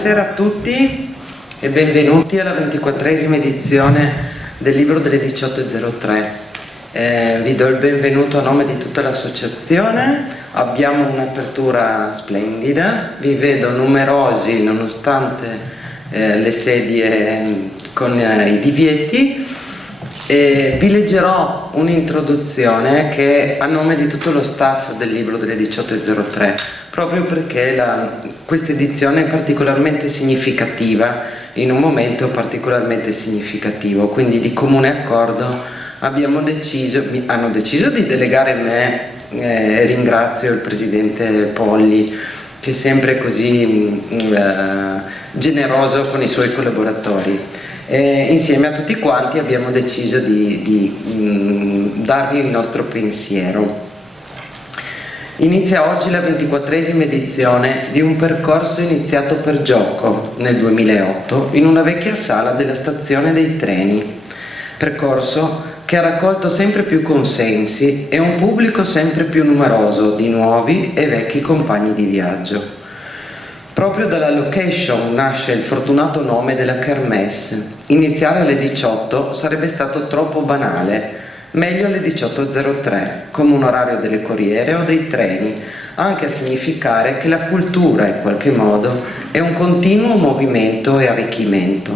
Buonasera a tutti e benvenuti alla 24esima edizione del Libro delle 18.03. Vi do il benvenuto a nome di tutta l'associazione. Abbiamo un'apertura splendida, vi vedo numerosi nonostante le sedie con i divieti. Vi leggerò un'introduzione che è a nome di tutto lo staff del Libro delle 18.03, proprio perché questa edizione è particolarmente significativa, in un momento particolarmente significativo, quindi di comune accordo hanno deciso di delegare me, ringrazio il Presidente Polli, che è sempre così generoso con i suoi collaboratori. Insieme a tutti quanti abbiamo deciso di darvi il nostro pensiero. Inizia oggi la 24esima edizione di un percorso iniziato per gioco nel 2008 in una vecchia sala della stazione dei treni, percorso che ha raccolto sempre più consensi e un pubblico sempre più numeroso di nuovi e vecchi compagni di viaggio. Proprio dalla location nasce il fortunato nome della Kermesse. Iniziare alle 18 sarebbe stato troppo banale, meglio alle 18.03, come un orario delle corriere o dei treni, anche a significare che la cultura, in qualche modo, è un continuo movimento e arricchimento.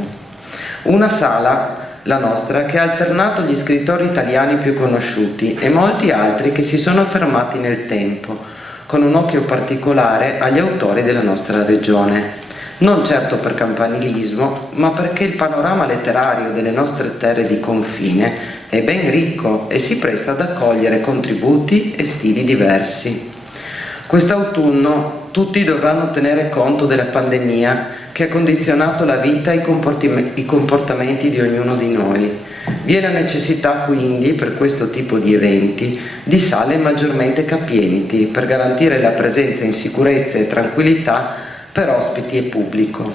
Una sala, la nostra, che ha alternato gli scrittori italiani più conosciuti e molti altri che si sono affermati nel tempo, con un occhio particolare agli autori della nostra regione, non certo per campanilismo, ma perché il panorama letterario delle nostre terre di confine è ben ricco e si presta ad accogliere contributi e stili diversi. Quest'autunno tutti dovranno tenere conto della pandemia che ha condizionato la vita e i comportamenti di ognuno di noi. Vi è la necessità quindi, per questo tipo di eventi, di sale maggiormente capienti per garantire la presenza in sicurezza e tranquillità per ospiti e pubblico.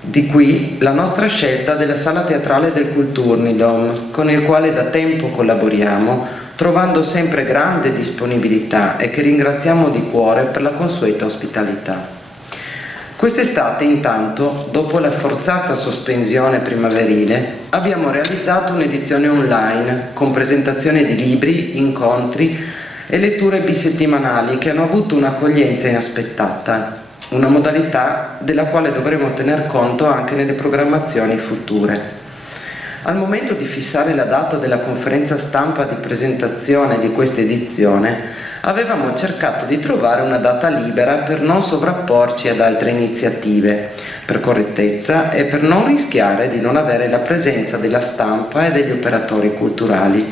Di qui la nostra scelta della sala teatrale del Kulturnidom, con il quale da tempo collaboriamo, trovando sempre grande disponibilità e che ringraziamo di cuore per la consueta ospitalità. Quest'estate, intanto, dopo la forzata sospensione primaverile, abbiamo realizzato un'edizione online con presentazione di libri, incontri e letture bisettimanali che hanno avuto un'accoglienza inaspettata, una modalità della quale dovremo tener conto anche nelle programmazioni future. Al momento di fissare la data della conferenza stampa di presentazione di questa edizione, avevamo cercato di trovare una data libera per non sovrapporci ad altre iniziative, per correttezza e per non rischiare di non avere la presenza della stampa e degli operatori culturali.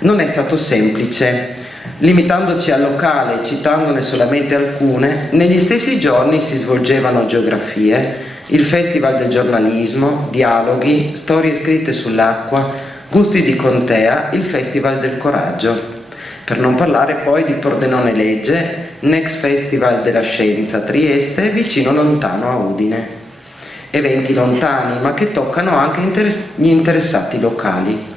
Non è stato semplice. Limitandoci al locale e citandone solamente alcune, negli stessi giorni si svolgevano geografie, il Festival del giornalismo, dialoghi, storie scritte sull'acqua, gusti di contea, il Festival del coraggio. Per non parlare poi di Pordenone Legge, Next Festival della Scienza a Trieste, vicino lontano a Udine. Eventi lontani, ma che toccano anche gli interessati locali.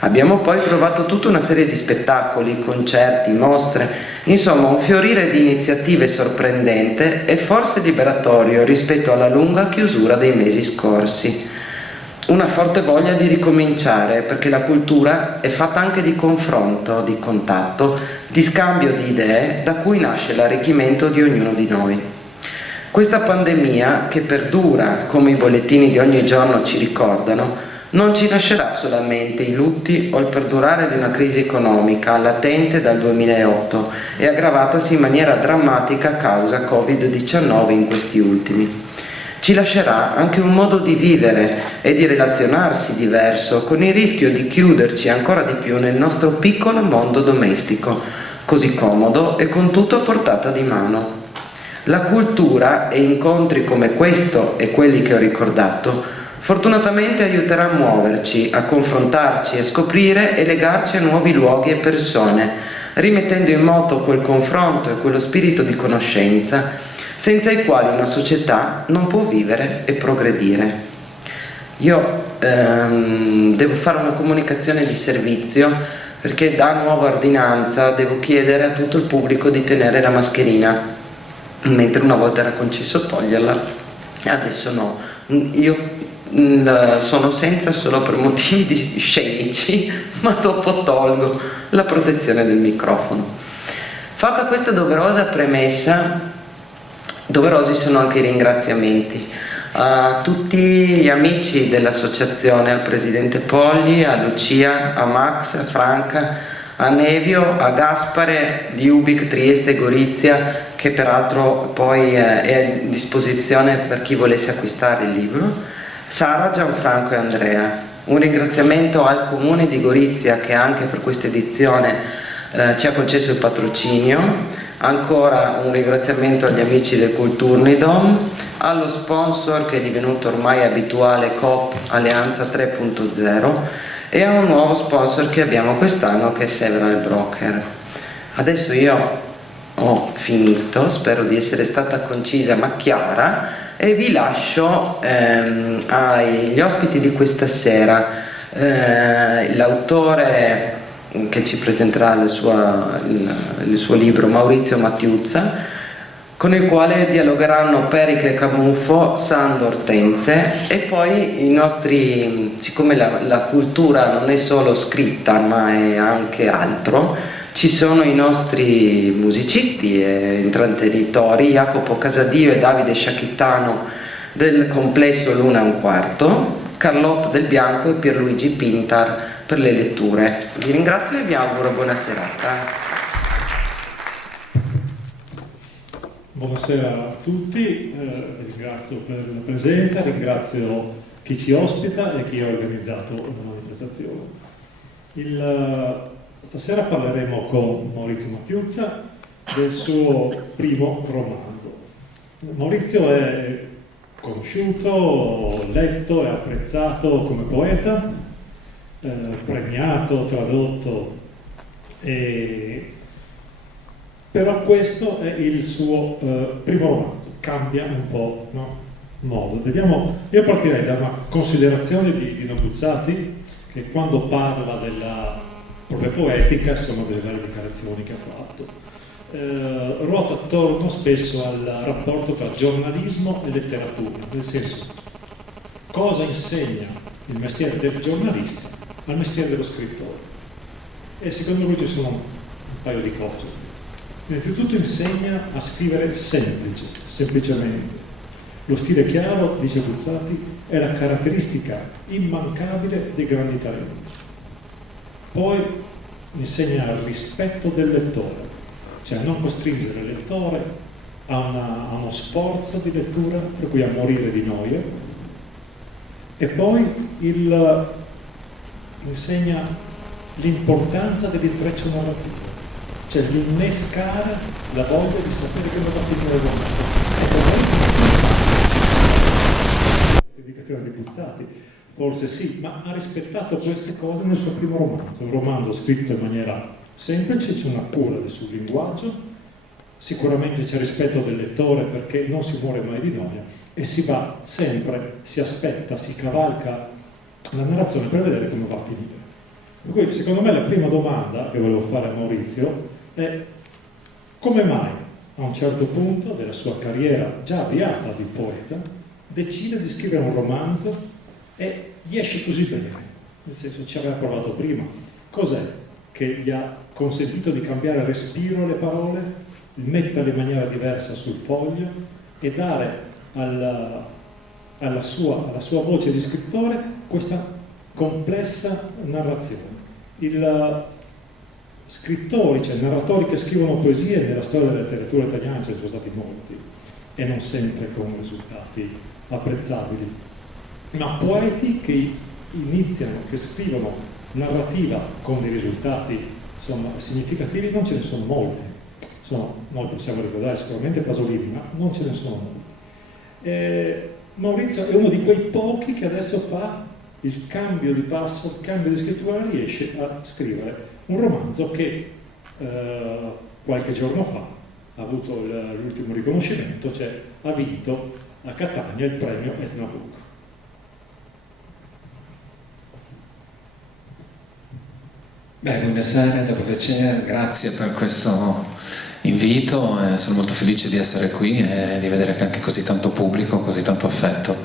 Abbiamo poi trovato tutta una serie di spettacoli, concerti, mostre, insomma un fiorire di iniziative sorprendente e forse liberatorio rispetto alla lunga chiusura dei mesi scorsi. Una forte voglia di ricominciare, perché la cultura è fatta anche di confronto, di contatto, di scambio di idee, da cui nasce l'arricchimento di ognuno di noi. Questa pandemia, che perdura, come i bollettini di ogni giorno ci ricordano, non ci lascerà solamente i lutti o il perdurare di una crisi economica latente dal 2008 e aggravatasi in maniera drammatica a causa Covid-19 in questi ultimi. Ci lascerà anche un modo di vivere e di relazionarsi diverso, con il rischio di chiuderci ancora di più nel nostro piccolo mondo domestico, così comodo e con tutto a portata di mano. La cultura e incontri come questo e quelli che ho ricordato fortunatamente aiuterà a muoverci, a confrontarci, a scoprire e legarci a nuovi luoghi e persone, rimettendo in moto quel confronto e quello spirito di conoscenza senza i quali una società non può vivere e progredire. Io devo fare una comunicazione di servizio perché da nuova ordinanza devo chiedere a tutto il pubblico di tenere la mascherina, mentre una volta era concesso toglierla. Adesso no, io sono senza solo per motivi scenici, ma dopo tolgo la protezione del microfono. Fatta questa doverosa premessa, doverosi sono anche i ringraziamenti a tutti gli amici dell'associazione, al presidente Pogli, a Lucia, a Max, a Franca, a Nevio, a Gaspare di Ubik, Trieste e Gorizia, che peraltro poi è a disposizione per chi volesse acquistare il libro, Sara, Gianfranco e Andrea. Un ringraziamento al comune di Gorizia che anche per questa edizione ci ha concesso il patrocinio. Ancora un ringraziamento agli amici del Kulturnidom, allo sponsor che è divenuto ormai abituale, Coop Alleanza 3.0, e a un nuovo sponsor che abbiamo quest'anno che è Several Broker. Adesso io ho finito, spero di essere stata concisa ma chiara, e vi lascio agli ospiti di questa sera, l'autore che ci presenterà il suo libro, Maurizio Mattiuzza, con il quale dialogheranno Pericle Camuffo, Sandor Ortenze, e poi i nostri, siccome la cultura non è solo scritta ma è anche altro, ci sono i nostri musicisti e intrattenitori, Jacopo Casadio e Davide Sciacchittano del complesso Luna e un quarto, Carlotto Del Bianco e Pierluigi Pintar per le letture. Vi ringrazio e vi auguro buona serata. Buonasera a tutti, ringrazio per la presenza, ringrazio chi ci ospita e chi ha organizzato la manifestazione. Stasera parleremo con Maurizio Mattiuzza del suo primo romanzo. Maurizio è conosciuto, letto e apprezzato come poeta, premiato, tradotto, però questo è il suo primo romanzo, cambia un po', no? Modo. Io partirei da una considerazione di Dino Buzzati, che quando parla della propria poetica sono delle varie dichiarazioni che ha fatto. Ruota attorno spesso al rapporto tra giornalismo e letteratura, nel senso, cosa insegna il mestiere del giornalista al mestiere dello scrittore. E secondo lui ci sono un paio di cose. Innanzitutto insegna a scrivere semplicemente. Lo stile chiaro, dice Buzzati, è la caratteristica immancabile dei grandi talenti. Poi insegna il rispetto del lettore, cioè a non costringere il lettore a uno sforzo di lettura, per cui a morire di noia. E poi insegna l'importanza dell'intreccio narrativo, cioè di innescare la voglia di sapere che cosa finire il romanzo. L'indicazione di Buzzati, forse sì, ma ha rispettato queste cose nel suo primo romanzo, un romanzo scritto in maniera semplice, c'è una cura del suo linguaggio, sicuramente c'è rispetto del lettore perché non si muore mai di noia e si va sempre, si aspetta, si cavalca la narrazione per vedere come va a finire. Per cui secondo me la prima domanda che volevo fare a Maurizio è: come mai a un certo punto della sua carriera già avviata di poeta decide di scrivere un romanzo e gli esce così bene? Nel senso, ci aveva provato prima. Cos'è che gli ha consentito di cambiare respiro alle parole, metterle in maniera diversa sul foglio e dare alla sua voce di scrittore questa complessa narrazione? Scrittori, cioè narratori che scrivono poesie nella storia della letteratura italiana ce ne sono stati molti e non sempre con risultati apprezzabili, ma poeti che iniziano, che scrivono narrativa con dei risultati insomma significativi non ce ne sono molti. Noi possiamo ricordare sicuramente Pasolini, ma non ce ne sono molti. Maurizio è uno di quei pochi che adesso fa il cambio di passo, il cambio di scrittura, riesce a scrivere un romanzo che qualche giorno fa ha avuto l'ultimo riconoscimento, cioè ha vinto a Catania il premio Etna Book. Buonasera, dopo piacere, grazie per questo invito, sono molto felice di essere qui e di vedere che anche così tanto pubblico, così tanto affetto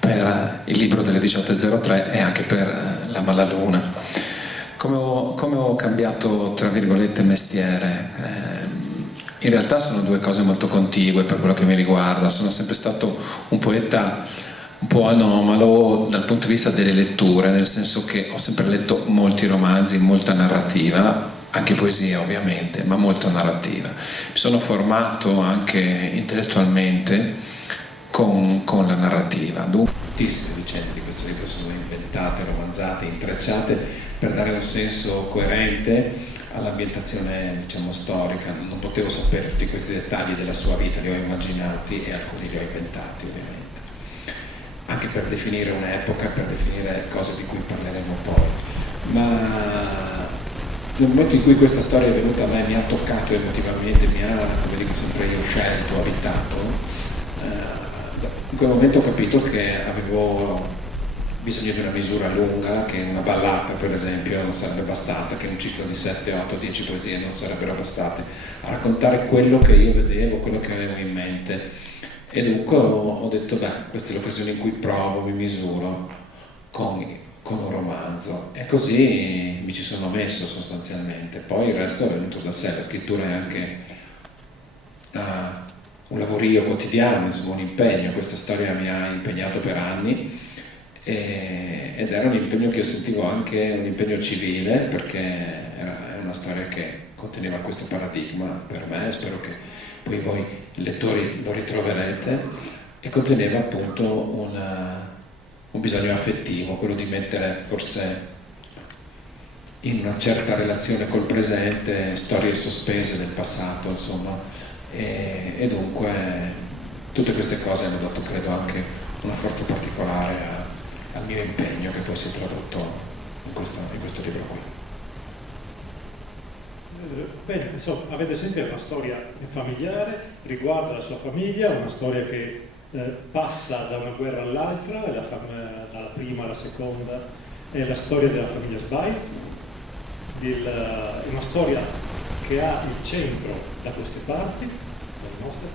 per il libro delle 18.03 e anche per la Malaluna. Come ho cambiato, tra virgolette, mestiere? In realtà sono due cose molto contigue per quello che mi riguarda. Sono sempre stato un poeta un po' anomalo dal punto di vista delle letture, nel senso che ho sempre letto molti romanzi, molta narrativa, anche poesia ovviamente, ma molta narrativa. Mi sono formato anche intellettualmente con la narrativa. Dunque, tantissime vicende di questo libro sono inventate, romanzate, intrecciate per dare un senso coerente all'ambientazione, diciamo, storica. Non potevo sapere tutti questi dettagli della sua vita, li ho immaginati e alcuni li ho inventati ovviamente, anche per definire un'epoca, per definire cose di cui parleremo poi. Ma nel momento in cui questa storia è venuta a me, mi ha toccato emotivamente, mi ha, come dico sempre io, scelto, abitato, in quel momento ho capito che avevo bisogno di una misura lunga, che una ballata per esempio non sarebbe bastata, che un ciclo di 7, 8, 10 poesie non sarebbero bastate a raccontare quello che io vedevo, quello che avevo in mente. E dunque ho detto, questa è l'occasione in cui provo, mi misuro con un romanzo, e così mi ci sono messo sostanzialmente. Poi il resto è venuto da sé, la scrittura è anche un lavorio quotidiano, insomma un impegno. Questa storia mi ha impegnato per anni ed era un impegno che io sentivo anche un impegno civile, perché è una storia che conteneva questo paradigma per me, spero che poi voi lettori lo ritroverete, e conteneva appunto un bisogno affettivo, quello di mettere forse in una certa relazione col presente storie sospese del passato, insomma, e dunque tutte queste cose hanno dato, credo, anche una forza particolare al mio impegno, che poi si è tradotto in questo libro qui. Bene, insomma, avete sentito una storia familiare, riguarda la sua famiglia, una storia che passa da una guerra all'altra, dalla prima alla seconda, è la storia della famiglia Zweig, è una storia che ha il centro da queste parti, dalle nostre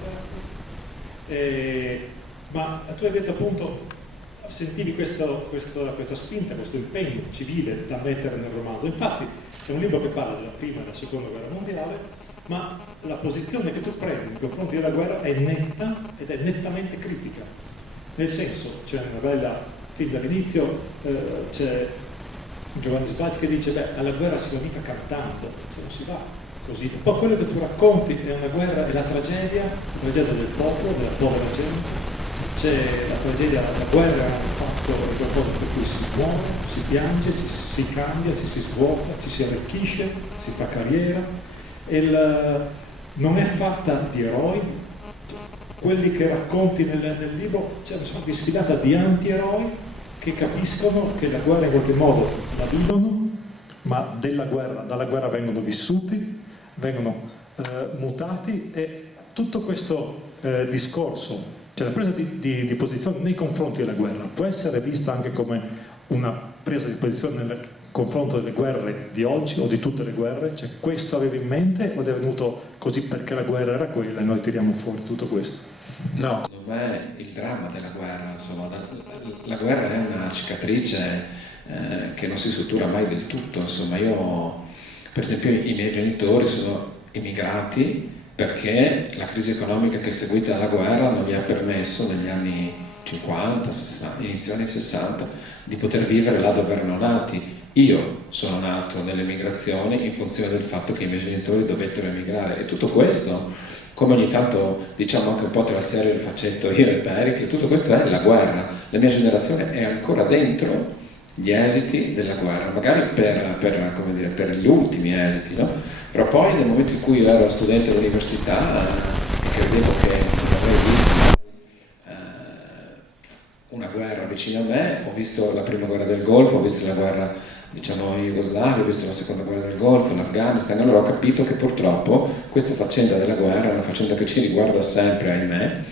parti, ma tu hai detto appunto, sentivi questa spinta, questo impegno civile da mettere nel romanzo. Infatti è un libro che parla della prima e della seconda guerra mondiale, ma la posizione che tu prendi nei confronti della guerra è netta ed è nettamente critica. Nel senso, c'è una bella, fin dall'inizio, c'è Giovanni Zweig che dice, alla guerra si va mica cantando, se non si va così. E poi quello che tu racconti è una guerra, è la tragedia del popolo, della povera gente. C'è la tragedia, la guerra è un fatto, è qualcosa per cui si muore, si piange, ci si cambia, ci si svuota, ci si arricchisce, si fa carriera. Non è fatta di eroi. Quelli che racconti nel libro, c'è una sorta di sfilata di anti-eroi che capiscono che la guerra in qualche modo la vivono, ma dalla guerra vengono vissuti, vengono mutati, e tutto questo discorso, cioè la presa di posizione nei confronti della guerra, può essere vista anche come una presa di posizione nel confronto delle guerre di oggi o di tutte le guerre. Cioè, questo aveva in mente o è venuto così perché la guerra era quella e noi tiriamo fuori tutto questo? No, secondo me il dramma della guerra, insomma, la guerra è una cicatrice che non si sutura mai del tutto. Insomma, io, per esempio, i miei genitori sono immigrati perché la crisi economica che è seguita alla guerra non gli ha permesso negli anni 50, 60, inizio anni 60, di poter vivere là dove erano nati. Io sono nato nell'emigrazione in funzione del fatto che i miei genitori dovettero emigrare, e tutto questo, come ogni tanto diciamo anche un po' tra serio il faccetto io e Pericle, tutto questo è la guerra. La mia generazione è ancora dentro gli esiti della guerra, magari per gli ultimi esiti, no? Però poi nel momento in cui io ero studente all'università credevo che avrei visto una guerra vicino a me. Ho visto la prima guerra del Golfo, ho visto la guerra, diciamo, in Jugoslavia, ho visto la seconda guerra del Golfo, l'Afghanistan. Allora ho capito che purtroppo questa faccenda della guerra è una faccenda che ci riguarda sempre, ahimè,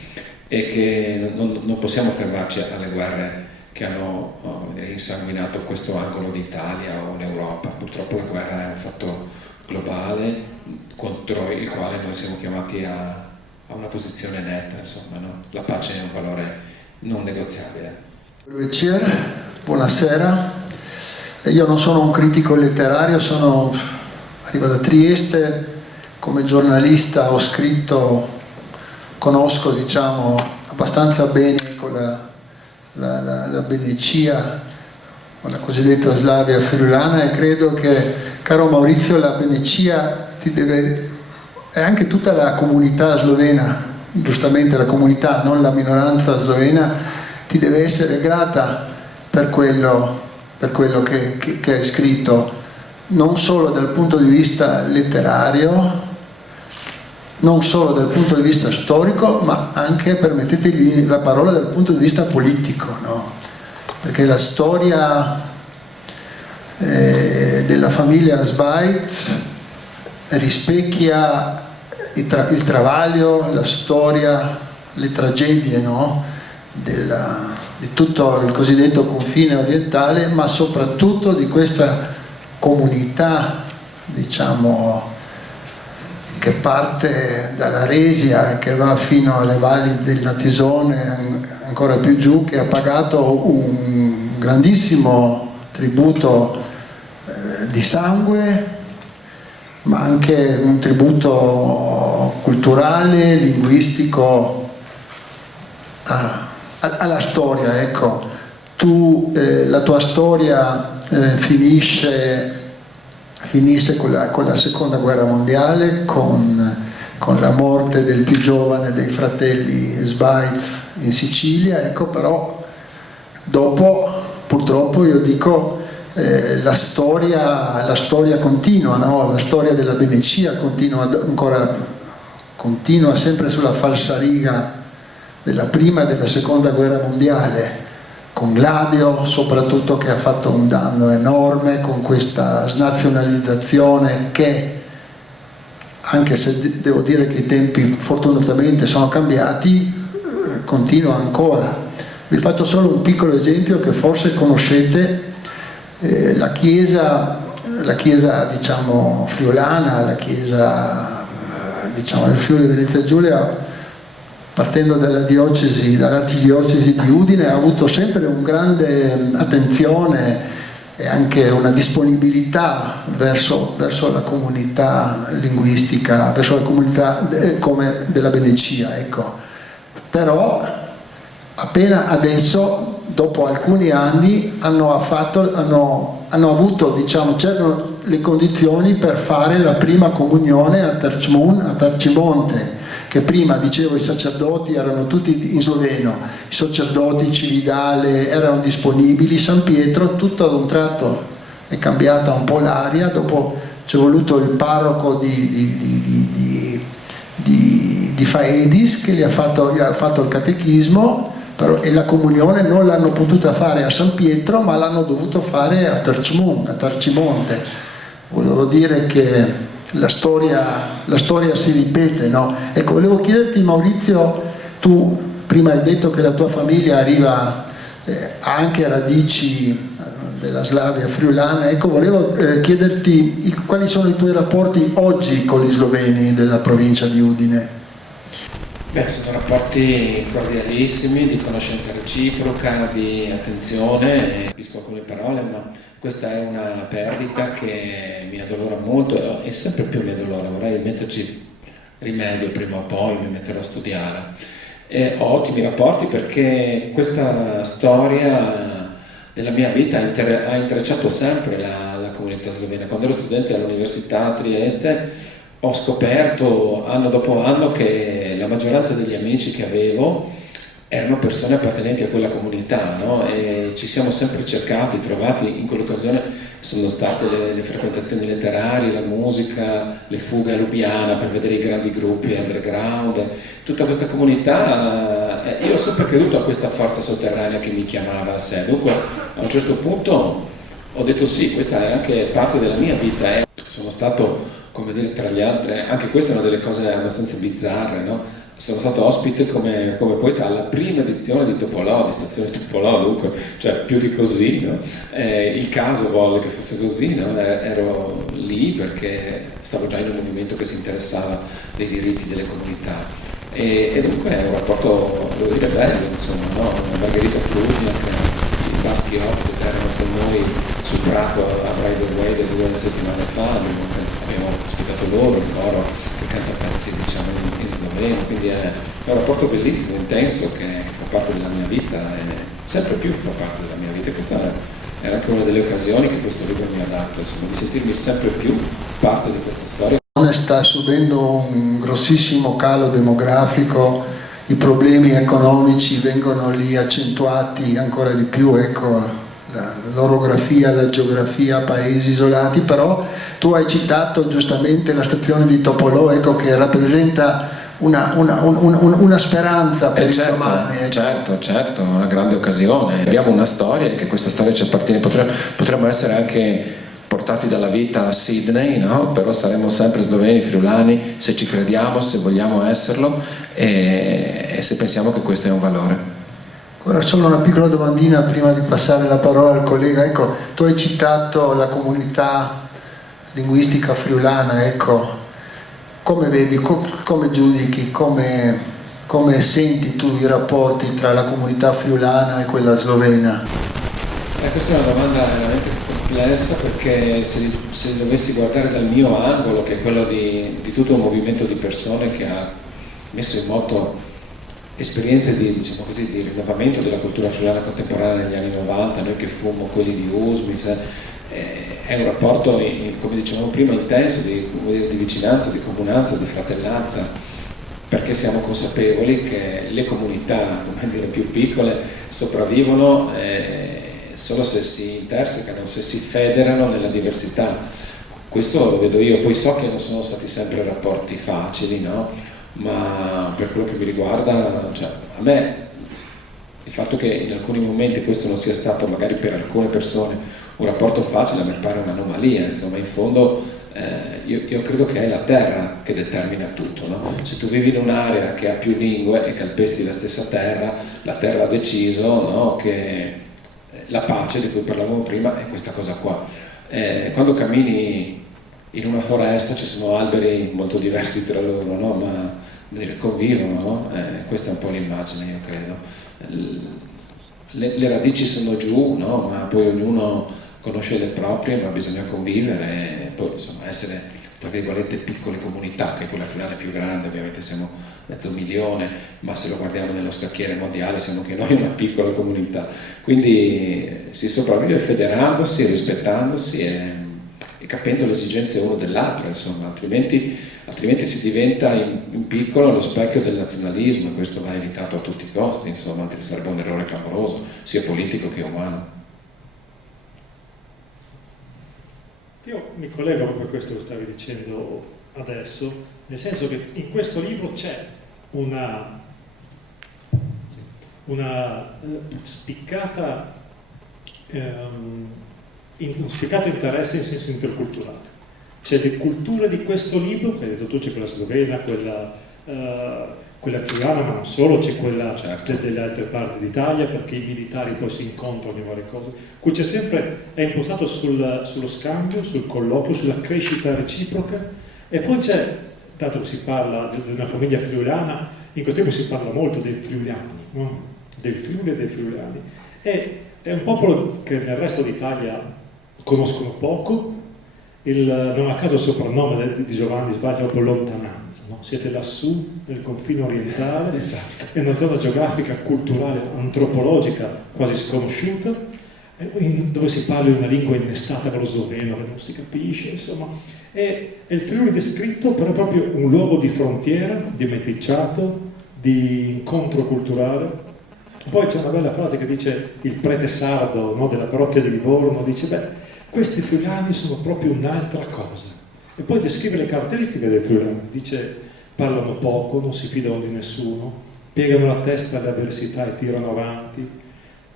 e che non possiamo fermarci alle guerre che hanno insanguinato questo angolo d'Italia o l'Europa. Purtroppo la guerra è un fatto globale contro il quale noi siamo chiamati a una posizione netta, insomma, no? La pace è un valore non negoziabile. Buonasera. Io non sono un critico letterario, arrivo da Trieste, come giornalista ho scritto, conosco diciamo abbastanza bene con la Venecia, con la cosiddetta Slavia friulana, e credo che, caro Maurizio, la Venecia è anche tutta la comunità slovena, giustamente la comunità, non la minoranza slovena, ti deve essere grata per quello che hai scritto, non solo dal punto di vista letterario, non solo dal punto di vista storico, ma anche, permettetemi la parola, dal punto di vista politico, no? Perché la storia della famiglia Sbaitz rispecchia il travaglio, la storia, le tragedie, no? Di tutto il cosiddetto confine orientale, ma soprattutto di questa comunità, diciamo, che parte dalla Resia e che va fino alle valli del Natisone, ancora più giù, che ha pagato un grandissimo tributo di sangue, ma anche un tributo culturale, linguistico alla storia. Ecco, la tua storia finisce con la seconda guerra mondiale, con la morte del più giovane dei fratelli Sbaitz in Sicilia, ecco, però dopo purtroppo io dico la storia continua, no? La storia della Venecia continua sempre sulla falsariga della prima e della seconda guerra mondiale, con Gladio soprattutto, che ha fatto un danno enorme con questa snazionalizzazione che, anche se devo dire che i tempi fortunatamente sono cambiati, continua ancora. Vi faccio solo un piccolo esempio che forse conoscete. La chiesa diciamo friulana, la chiesa diciamo del Friuli Venezia Giulia, partendo dall'arcidiocesi di Udine, ha avuto sempre una grande attenzione e anche una disponibilità verso la comunità linguistica, verso la comunità come della Venecia, ecco. Però appena adesso, dopo alcuni anni, hanno avuto, diciamo, c'erano le condizioni per fare la prima comunione a Tercimonte, che prima, dicevo, i sacerdoti erano tutti in sloveno, i sacerdoti cividale erano disponibili, San Pietro tutto ad un tratto è cambiata un po' l'aria, dopo c'è voluto il parroco di Faedis che gli ha fatto il catechismo, e la comunione non l'hanno potuta fare a San Pietro, ma l'hanno dovuto fare a Tercimonte. Volevo dire che la storia si ripete, no? Ecco, volevo chiederti, Maurizio, tu prima hai detto che la tua famiglia ha anche radici della Slavia friulana, ecco, volevo chiederti quali sono i tuoi rapporti oggi con gli sloveni della provincia di Udine. Beh, sono rapporti cordialissimi, di conoscenza reciproca, di attenzione, capisco alcune parole, ma questa è una perdita che mi addolora molto e sempre più mi addolora, vorrei metterci rimedio prima o poi, mi metterò a studiare. E ho ottimi rapporti perché questa storia della mia vita ha intrecciato sempre la comunità slovena. Quando ero studente all'Università a Trieste ho scoperto anno dopo anno che la maggioranza degli amici che avevo erano persone appartenenti a quella comunità, no? E ci siamo sempre cercati, trovati. In quell'occasione sono state le frequentazioni letterarie, la musica, le fughe a Lubiana per vedere i grandi gruppi underground, tutta questa comunità. Io ho sempre creduto a questa forza sotterranea che mi chiamava a sé. Dunque a un certo punto ho detto sì, questa è anche parte della mia vita. Sono stato, come dire, tra gli altri, anche questa è una delle cose abbastanza bizzarre, no? sono stato ospite come poeta alla prima edizione di Topolò, di Stazione Topolò, dunque, cioè più di così, no? Il caso volle che fosse così, no? Ero lì perché stavo già in un movimento che si interessava dei diritti delle comunità e dunque è un rapporto, devo dire, bello, insomma, no? Margherita Trusniak, i Baschi Off che erano con noi sul prato a Brideway 2 settimane fa, abbiamo ospitato loro, il coro che canta pezzi diciamo in sloveno, quindi è un rapporto bellissimo, intenso, che fa parte della mia vita e sempre più fa parte della mia vita, e questa è anche una delle occasioni che questo libro mi ha dato, insomma, di sentirmi sempre più parte di questa storia. Sta subendo un grossissimo calo demografico, i problemi economici vengono lì accentuati ancora di più, ecco, l'orografia, la geografia, paesi isolati, però tu hai citato giustamente la stazione di Topolò, ecco, che rappresenta una speranza per il domani. Ecco. Certo, una grande occasione. Abbiamo una storia e che questa storia ci appartiene, potremmo essere anche portati dalla vita a Sydney, no? Però saremo sempre sloveni, friulani, se ci crediamo, se vogliamo esserlo e se pensiamo che questo è un valore. Ora solo una piccola domandina prima di passare la parola al collega. Ecco, tu hai citato la comunità linguistica friulana, ecco, come vedi, come giudichi, come senti tu i rapporti tra la comunità friulana e quella slovena? Questa è una domanda veramente complessa, perché se dovessi guardare dal mio angolo, che è quello di tutto un movimento di persone che ha messo in moto esperienze di, diciamo così, di rinnovamento della cultura friulana contemporanea negli anni 90, noi che fummo quelli di Usmis, è un rapporto, come dicevamo prima, intenso di vicinanza, di comunanza, di fratellanza, perché siamo consapevoli che le comunità, come dire, più piccole sopravvivono solo se si intersecano, se si federano nella diversità. Questo lo vedo io, poi so che non sono stati sempre rapporti facili, no? Ma per quello che mi riguarda, cioè, a me il fatto che in alcuni momenti questo non sia stato magari per alcune persone un rapporto facile, a me pare un'anomalia, insomma, in fondo io credo che è la terra che determina tutto, no? Se tu vivi in un'area che ha più lingue e calpesti la stessa terra, la terra ha deciso, no, che la pace di cui parlavamo prima è questa cosa qua. Quando cammini in una foresta ci sono alberi molto diversi tra loro, no? Ma convivono, no? Questa è un po' l'immagine, io credo. Le radici sono giù, no? Ma poi ognuno conosce le proprie, ma bisogna convivere e poi insomma essere, tra virgolette, piccole comunità, che quella friulana è più grande, ovviamente siamo 500.000, ma se lo guardiamo nello scacchiere mondiale siamo anche noi una piccola comunità, quindi si sopravvive federandosi, rispettandosi e capendo le esigenze uno dell'altro, insomma, altrimenti si diventa in piccolo lo specchio del nazionalismo, e questo va evitato a tutti i costi, insomma, altrimenti sarebbe un errore clamoroso, sia politico che umano. Io mi collego proprio a questo che stavi dicendo adesso, nel senso che in questo libro c'è una spiccata un spiccato interesse in senso interculturale. C'è le culture di questo libro, che hai detto tu, c'è quella slovena, quella friulana, ma non solo, c'è quella delle altre parti d'Italia, perché i militari poi si incontrano in varie cose. Qui c'è sempre, è impostato sullo scambio, sul colloquio, sulla crescita reciproca, e poi c'è, dato che si parla di una famiglia friulana, in questo libro si parla molto dei friulani, no? Del Friuli e dei friulani. È un popolo che nel resto d'Italia conoscono poco, non a caso il soprannome di Giovanni Sbaglia è proprio lontananza, no? Siete lassù nel confine orientale, esatto. È una zona geografica, culturale, antropologica quasi sconosciuta, dove si parla una lingua innestata con lo sloveno che non si capisce, insomma. E il Friuli descritto però è proprio un luogo di frontiera, di meticciato, di incontro culturale. Poi c'è una bella frase che dice il prete sardo, no, della parrocchia di Livorno, dice questi friulani sono proprio un'altra cosa, e poi descrive le caratteristiche dei friulani, dice parlano poco, non si fidano di nessuno, piegano la testa alle avversità e tirano avanti,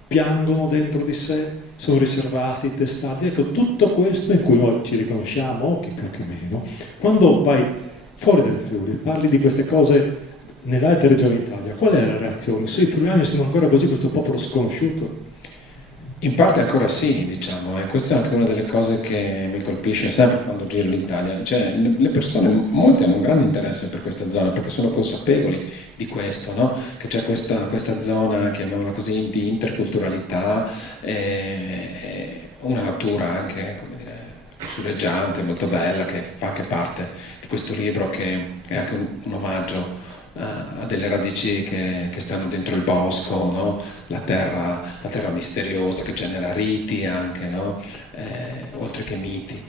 piangono dentro di sé, sono riservati, testati. Ecco, tutto questo in cui noi ci riconosciamo, chi più che meno, quando vai fuori dal Friuli, parli di queste cose nelle altre regioni d'Italia, qual è la reazione? Se i friulani sono ancora così, questo popolo sconosciuto? In parte ancora sì, diciamo, e questa è anche una delle cose che mi colpisce sempre quando giro l'Italia, cioè le persone, molte hanno un grande interesse per questa zona perché sono consapevoli di questo, no? Che c'è questa zona, chiamiamola così, di interculturalità, una natura anche, come dire, lussureggiante, molto bella, che fa anche parte di questo libro, che è anche un omaggio a delle radici che stanno dentro il bosco, no? La terra misteriosa che genera riti anche, no? Oltre che miti.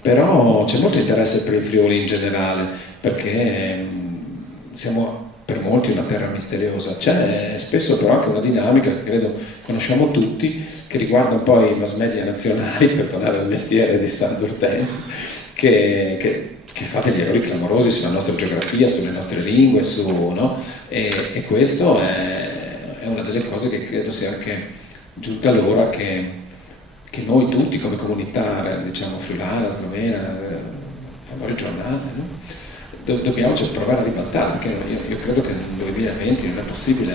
Però c'è molto interesse per il Friuli in generale, perché siamo per molti una terra misteriosa. C'è spesso però anche una dinamica che credo conosciamo tutti, che riguarda un po' i mass media nazionali, per tornare al mestiere di Sandro Ortenzi, che fa degli errori clamorosi sulla nostra geografia, sulle nostre lingue, no? E questo è una delle cose che credo sia anche giunta l'ora che noi tutti come comunità, diciamo, friulana, slovena, regionale, no? Dobbiamo provare a ribaltare, perché io credo che nel 2020 non è possibile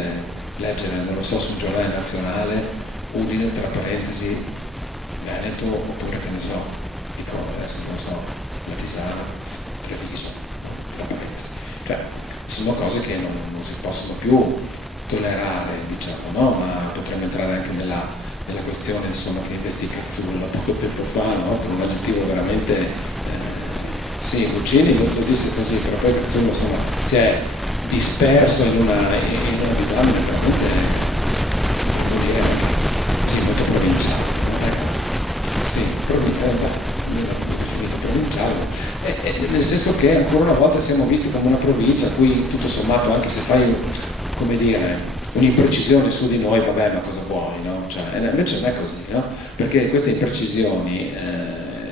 leggere, non lo so, su un giornale nazionale Udine, tra parentesi, Veneto, oppure che ne so, dico adesso non lo so, Latisana, Treviso, tra parentesi. Cioè, sono cose che non si possono più tollerare, diciamo, no? Ma potremmo entrare anche nella questione, insomma, che investì Cazzullo poco tempo fa, no? Con un aggettivo veramente sì, Guccini lo disse così, però poi Cazzullo, insomma, si è disperso in una disamina veramente, devo dire, sì, molto provinciale, sì, provinciale, nel senso che ancora una volta siamo visti come una provincia a cui tutto sommato, anche se fai, come dire, un'imprecisione su di noi, vabbè, ma cosa vuoi, no? Cioè, invece non è così, no? Perché queste imprecisioni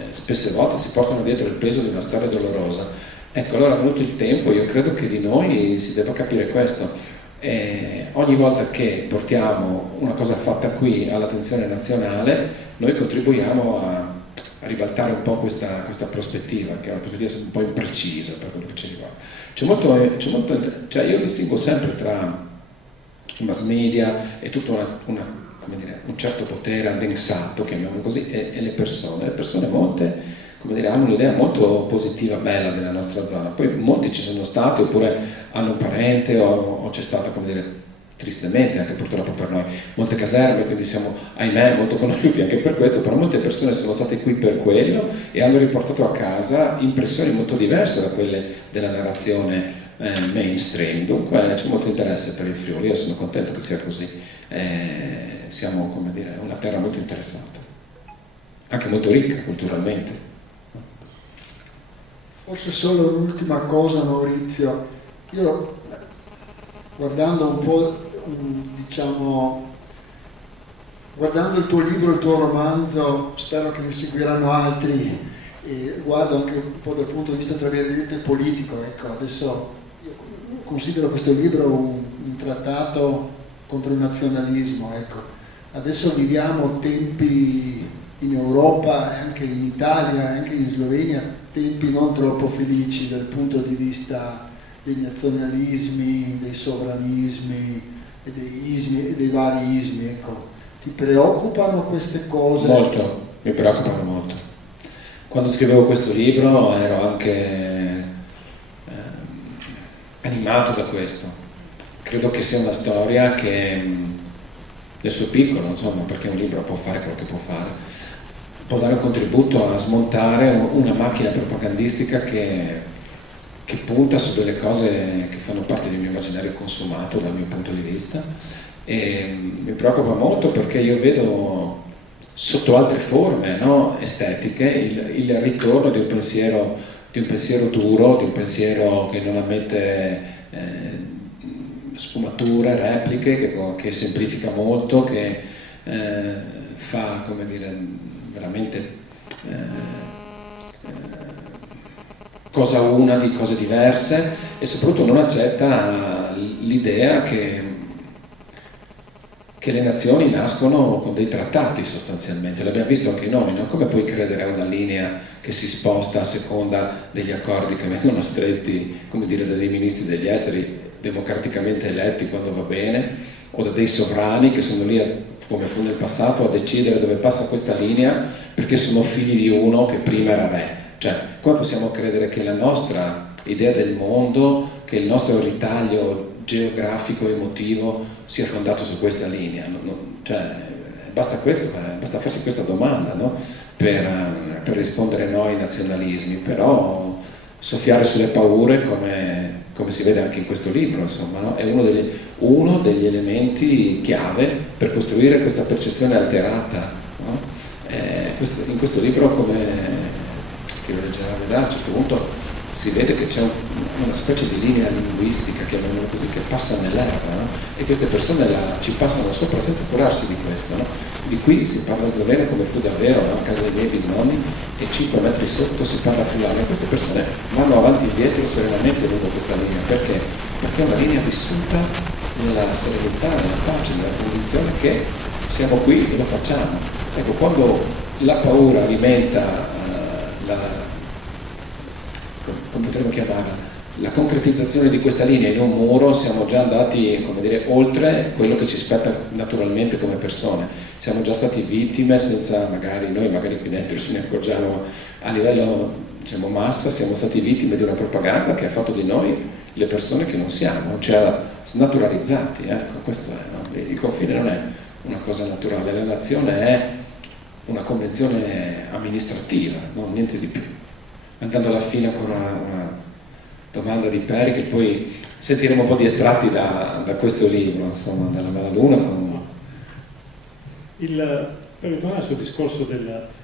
spesse volte si portano dietro il peso di una storia dolorosa. Ecco, allora è venuto il tempo, io credo che di noi si debba capire questo. Ogni volta che portiamo una cosa fatta qui all'attenzione nazionale, noi contribuiamo a ribaltare un po' questa prospettiva, che è una prospettiva un po' imprecisa per quello che ci riguarda. Cioè io distingo sempre tra i mass media e tutta come dire, un certo potere addensato, chiamiamolo così, e le persone. Le persone molte, come dire, hanno un'idea molto positiva, bella della nostra zona, poi molti ci sono stati, oppure hanno un parente o c'è stata, come dire, tristemente, anche purtroppo per noi, molte caserme, quindi siamo, ahimè, molto conosciuti anche per questo, però molte persone sono state qui per quello e hanno riportato a casa impressioni molto diverse da quelle della narrazione mainstream. Dunque c'è molto interesse per il Friuli, io sono contento che sia così. Siamo, come dire, una terra molto interessante, anche molto ricca culturalmente. Forse solo un'ultima cosa, Maurizio. Io, guardando un po', diciamo, guardando il tuo libro, il tuo romanzo, spero che ne seguiranno altri, e guardo anche un po' dal punto di vista, tra virgolette, politico. Ecco, adesso io considero questo libro un trattato contro il nazionalismo, ecco. Adesso viviamo tempi in Europa e anche in Italia e anche in Slovenia, tempi non troppo felici dal punto di vista dei nazionalismi, dei sovranismi e dei vari ismi, ecco. Ti preoccupano queste cose? Molto, mi preoccupano molto. Quando scrivevo questo libro ero anche animato da questo. Credo che sia una storia che nel suo piccolo, insomma, perché un libro può fare quello che può fare, può dare un contributo a smontare una macchina propagandistica che punta su delle cose che fanno parte del mio immaginario consumato dal mio punto di vista, e mi preoccupa molto perché io vedo sotto altre forme, no, estetiche il ritorno di un pensiero duro, di un pensiero che non ammette sfumature, repliche, che semplifica molto, che fa, come dire, veramente cosa una di cose diverse, e soprattutto non accetta l'idea che che le nazioni nascono con dei trattati sostanzialmente, l'abbiamo visto anche noi, no? Come puoi credere a una linea che si sposta a seconda degli accordi che vengono stretti, come dire, da dei ministri degli esteri democraticamente eletti quando va bene, o da dei sovrani che sono lì, come fu nel passato, a decidere dove passa questa linea perché sono figli di uno che prima era re. Cioè, come possiamo credere che la nostra idea del mondo, che il nostro ritaglio geografico, emotivo sia fondato su questa linea? Cioè, basta farsi questa domanda, no? per rispondere no ai nazionalismi, però soffiare sulle paure, come si vede anche in questo libro, insomma, no? È uno degli elementi chiave per costruire questa percezione alterata, no? In questo libro, come che lo leggerà, a un certo punto si vede che c'è una specie di linea linguistica, chiamiamola così, che passa nell'erba, no? E queste persone ci passano sopra senza curarsi di questo, no? Di qui si parla sloveno come fu davvero, no? A casa dei miei bisnonni, e 5 metri sotto si parla friulano, e queste persone vanno avanti e indietro serenamente lungo questa linea. Perché? Perché è una linea vissuta nella serenità, nella pace, nella convinzione che siamo qui e lo facciamo. Ecco, quando la paura alimenta come potremmo chiamarla, la concretizzazione di questa linea in un muro, siamo già andati, come dire, oltre quello che ci spetta naturalmente come persone. Siamo già stati vittime senza noi magari qui dentro ce ne accorgiamo, a livello, diciamo, massa, siamo stati vittime di una propaganda che ha fatto di noi le persone che non siamo, ci ha snaturalizzati, ecco, questo è, no? Il confine non è una cosa naturale, la nazione è una convenzione amministrativa, no? Niente di più. Andando alla fine con una domanda di Peri, che poi sentiremo un po' di estratti da questo libro, insomma, dalla Melaluna. Per ritornare sul discorso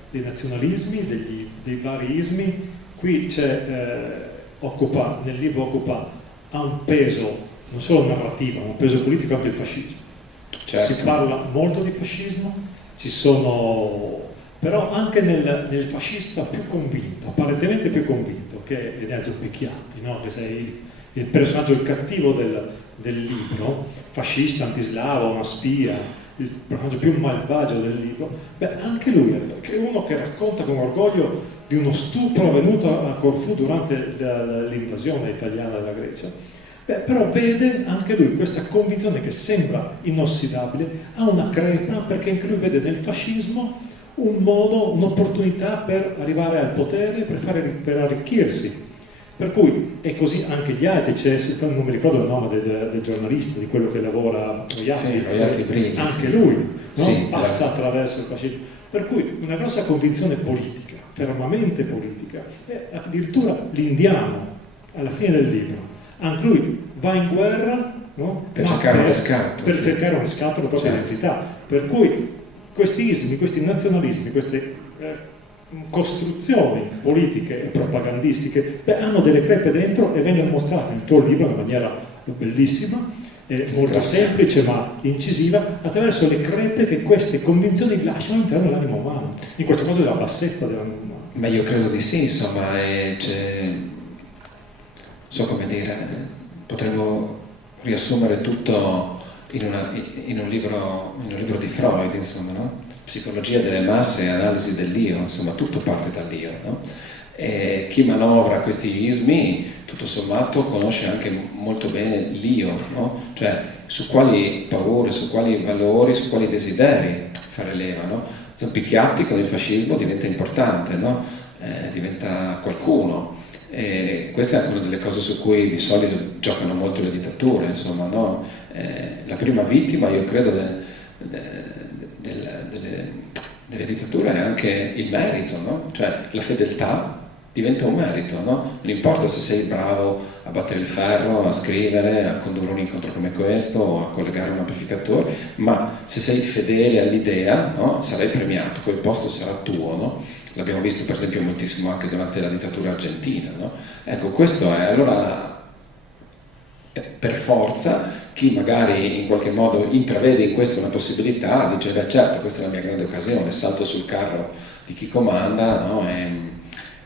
dei nazionalismi, dei vari ismi, qui nel libro ha un peso non solo narrativo, ma un peso politico anche il fascismo. Certo. Si parla molto di fascismo, però anche nel fascista più convinto, apparentemente più convinto, che è Enzo Picchiatti, no? Che sei il personaggio, il cattivo del libro, fascista, antislavo, una spia, il personaggio più malvagio del libro. Beh, anche lui è uno che racconta con orgoglio di uno stupro avvenuto a Corfù durante l'invasione italiana della Grecia. Beh, però vede anche lui questa convinzione che sembra inossidabile, ha una crepa, perché anche lui vede nel fascismo un modo, un'opportunità per arrivare al potere, per arricchirsi. Per cui è così anche gli altri, non mi ricordo il nome del giornalista, di quello che lavora Roiati Brini, anche lui, no? Sì, passa attraverso il fascismo. Per cui una grossa convinzione politica, fermamente politica, e addirittura l'indiano, alla fine del libro, anche lui va in guerra, no? Per cercare un riscatto. Per cercare un riscatto della propria identità. Per cui questi ismi, questi nazionalismi, queste costruzioni politiche e propagandistiche hanno delle crepe dentro e vengono mostrate nel tuo libro in maniera bellissima, molto semplice ma incisiva, attraverso le crepe che queste convinzioni lasciano all'interno dell'animo umano, in questo caso della bassezza dell'animo umano. Ma io credo di sì, insomma, so come dire, potremmo riassumere tutto in un libro di Freud, insomma, no? Psicologia delle masse e analisi dell'io, insomma, tutto parte dall'io, no? E chi manovra questi ismi, tutto sommato, conosce anche molto bene l'io, no? Cioè su quali paure, su quali valori, su quali desideri fare leva, no? Picchiatti con il fascismo diventa importante, no? Diventa qualcuno. E questa è una delle cose su cui di solito giocano molto le dittature, insomma, no? La prima vittima, io credo, delle dittature è anche il merito, no? Cioè la fedeltà diventa un merito, no? Non importa se sei bravo a battere il ferro, a scrivere, a condurre un incontro come questo o a collegare un amplificatore, ma se sei fedele all'idea, no? Sarai premiato, quel posto sarà tuo, no? L'abbiamo visto per esempio moltissimo anche durante la dittatura argentina, no? Ecco, questo è, allora per forza chi magari in qualche modo intravede in questo una possibilità dice, beh certo, questa è la mia grande occasione, salto sul carro di chi comanda, no?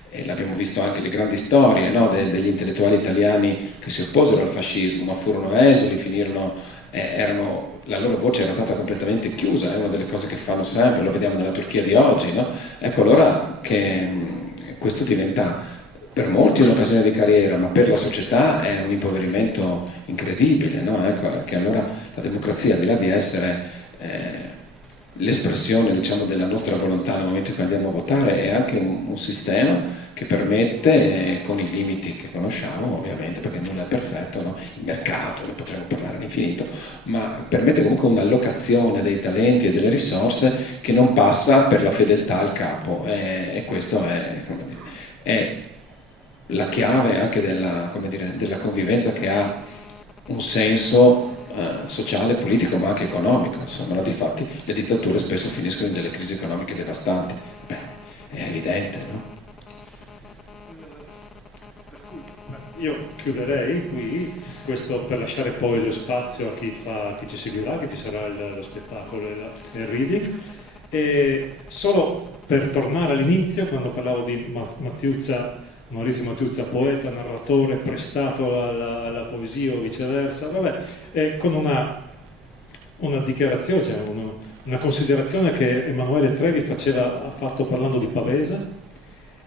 E l'abbiamo visto anche le grandi storie, no? Degli intellettuali italiani che si opposero al fascismo ma furono esuli, finirono la loro voce era stata completamente chiusa, è una delle cose che fanno sempre, lo vediamo nella Turchia di oggi, no? Ecco allora che questo diventa per molti un'occasione di carriera, ma per la società è un impoverimento incredibile, no? Ecco, che allora la democrazia, al di là di essere l'espressione, diciamo, della nostra volontà nel momento in cui andiamo a votare, è anche un sistema che permette, con i limiti che conosciamo ovviamente, perché nulla è perfetto, no? Il mercato, ne potremmo parlare all'infinito, ma permette comunque un'allocazione dei talenti e delle risorse che non passa per la fedeltà al capo, e questo è la chiave anche della convivenza, che ha un senso sociale, politico, ma anche economico, insomma, no? Difatti le dittature spesso finiscono in delle crisi economiche devastanti. Beh, è evidente, no? Io chiuderei qui questo per lasciare poi lo spazio a chi ci seguirà, che ci sarà lo spettacolo e il reading. E solo per tornare all'inizio, quando parlavo di Maurizio Matiuzza, poeta, narratore, prestato alla poesia o viceversa, con una dichiarazione, cioè una considerazione che Emanuele Trevi ha fatto parlando di Pavese,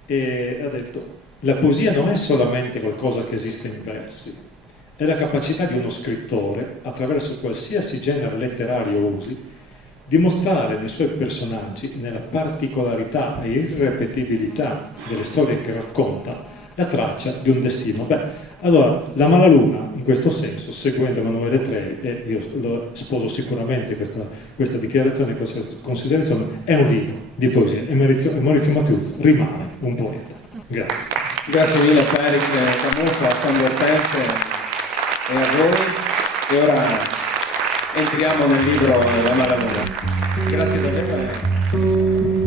e ha detto: la poesia non è solamente qualcosa che esiste in versi, è la capacità di uno scrittore, attraverso qualsiasi genere letterario usi, di mostrare nei suoi personaggi, nella particolarità e irrepetibilità delle storie che racconta, la traccia di un destino. Allora, La Malaluna, in questo senso, seguendo Emanuele Trevi, e io lo sposo sicuramente questa dichiarazione, questa considerazione, è un libro di poesia, e Maurizio Matiuzza rimane un poeta. Grazie. Grazie mille a Eric Camuffa, a Sandro Pente e a voi. E ora entriamo nel libro La Malaluna. Grazie davvero.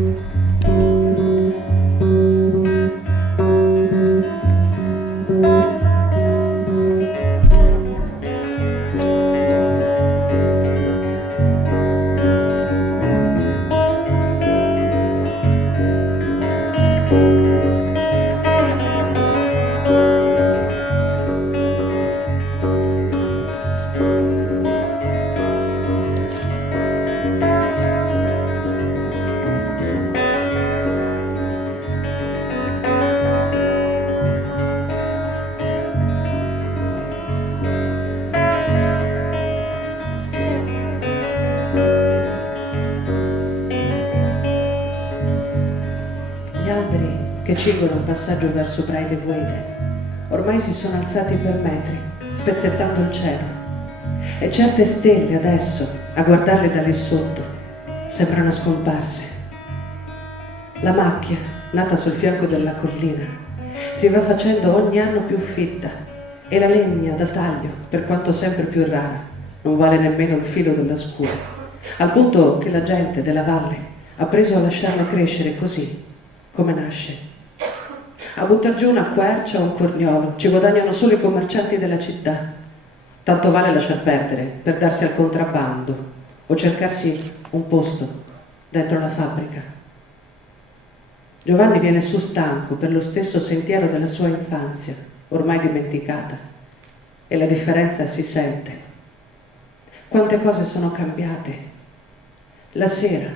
che cingono il passaggio verso Praide Vuede ormai si sono alzati per metri, spezzettando il cielo, e certe stelle adesso, a guardarle da lì sotto, sembrano scomparse. La macchia, nata sul fianco della collina, si va facendo ogni anno più fitta, e la legna da taglio, per quanto sempre più rara, non vale nemmeno il filo della scura, al punto che la gente della valle ha preso a lasciarla crescere così, come nasce. A buttar giù una quercia o un corniolo ci guadagnano solo i commercianti della città. Tanto vale lasciar perdere per darsi al contrabbando o cercarsi un posto dentro la fabbrica. Giovanni viene su stanco per lo stesso sentiero della sua infanzia, ormai dimenticata, e la differenza si sente. Quante cose sono cambiate. La sera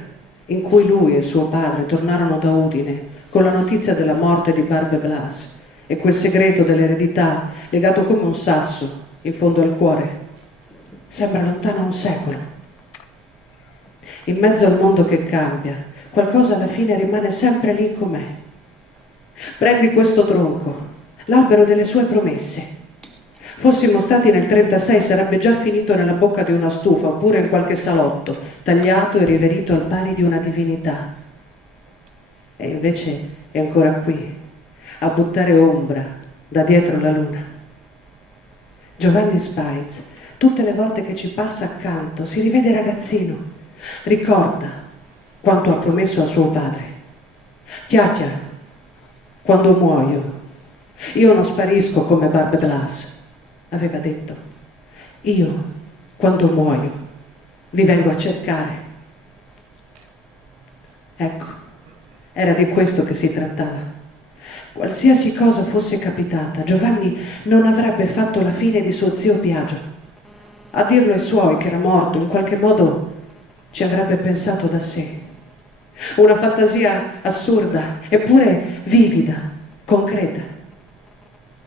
in cui lui e suo padre tornarono da Udine con la notizia della morte di Barbe Blas e quel segreto dell'eredità legato come un sasso in fondo al cuore, sembra lontano un secolo. In mezzo al mondo che cambia, qualcosa alla fine rimane sempre lì com'è. Prendi questo tronco, l'albero delle sue promesse. Fossimo stati nel 36 sarebbe già finito nella bocca di una stufa oppure in qualche salotto, tagliato e riverito al pari di una divinità. E invece è ancora qui, a buttare ombra da dietro la luna. Giovanni Spaiz, tutte le volte che ci passa accanto, si rivede ragazzino, ricorda quanto ha promesso a suo padre. Tiatia, quando muoio, io non sparisco come Barbe Blas, aveva detto. Io, quando muoio, vi vengo a cercare. Ecco, era di questo che si trattava. Qualsiasi cosa fosse capitata, Giovanni non avrebbe fatto la fine di suo zio Biagio. a dirlo ai suoi che era morto, in qualche modo ci avrebbe pensato da sé. Una fantasia assurda, eppure vivida, concreta.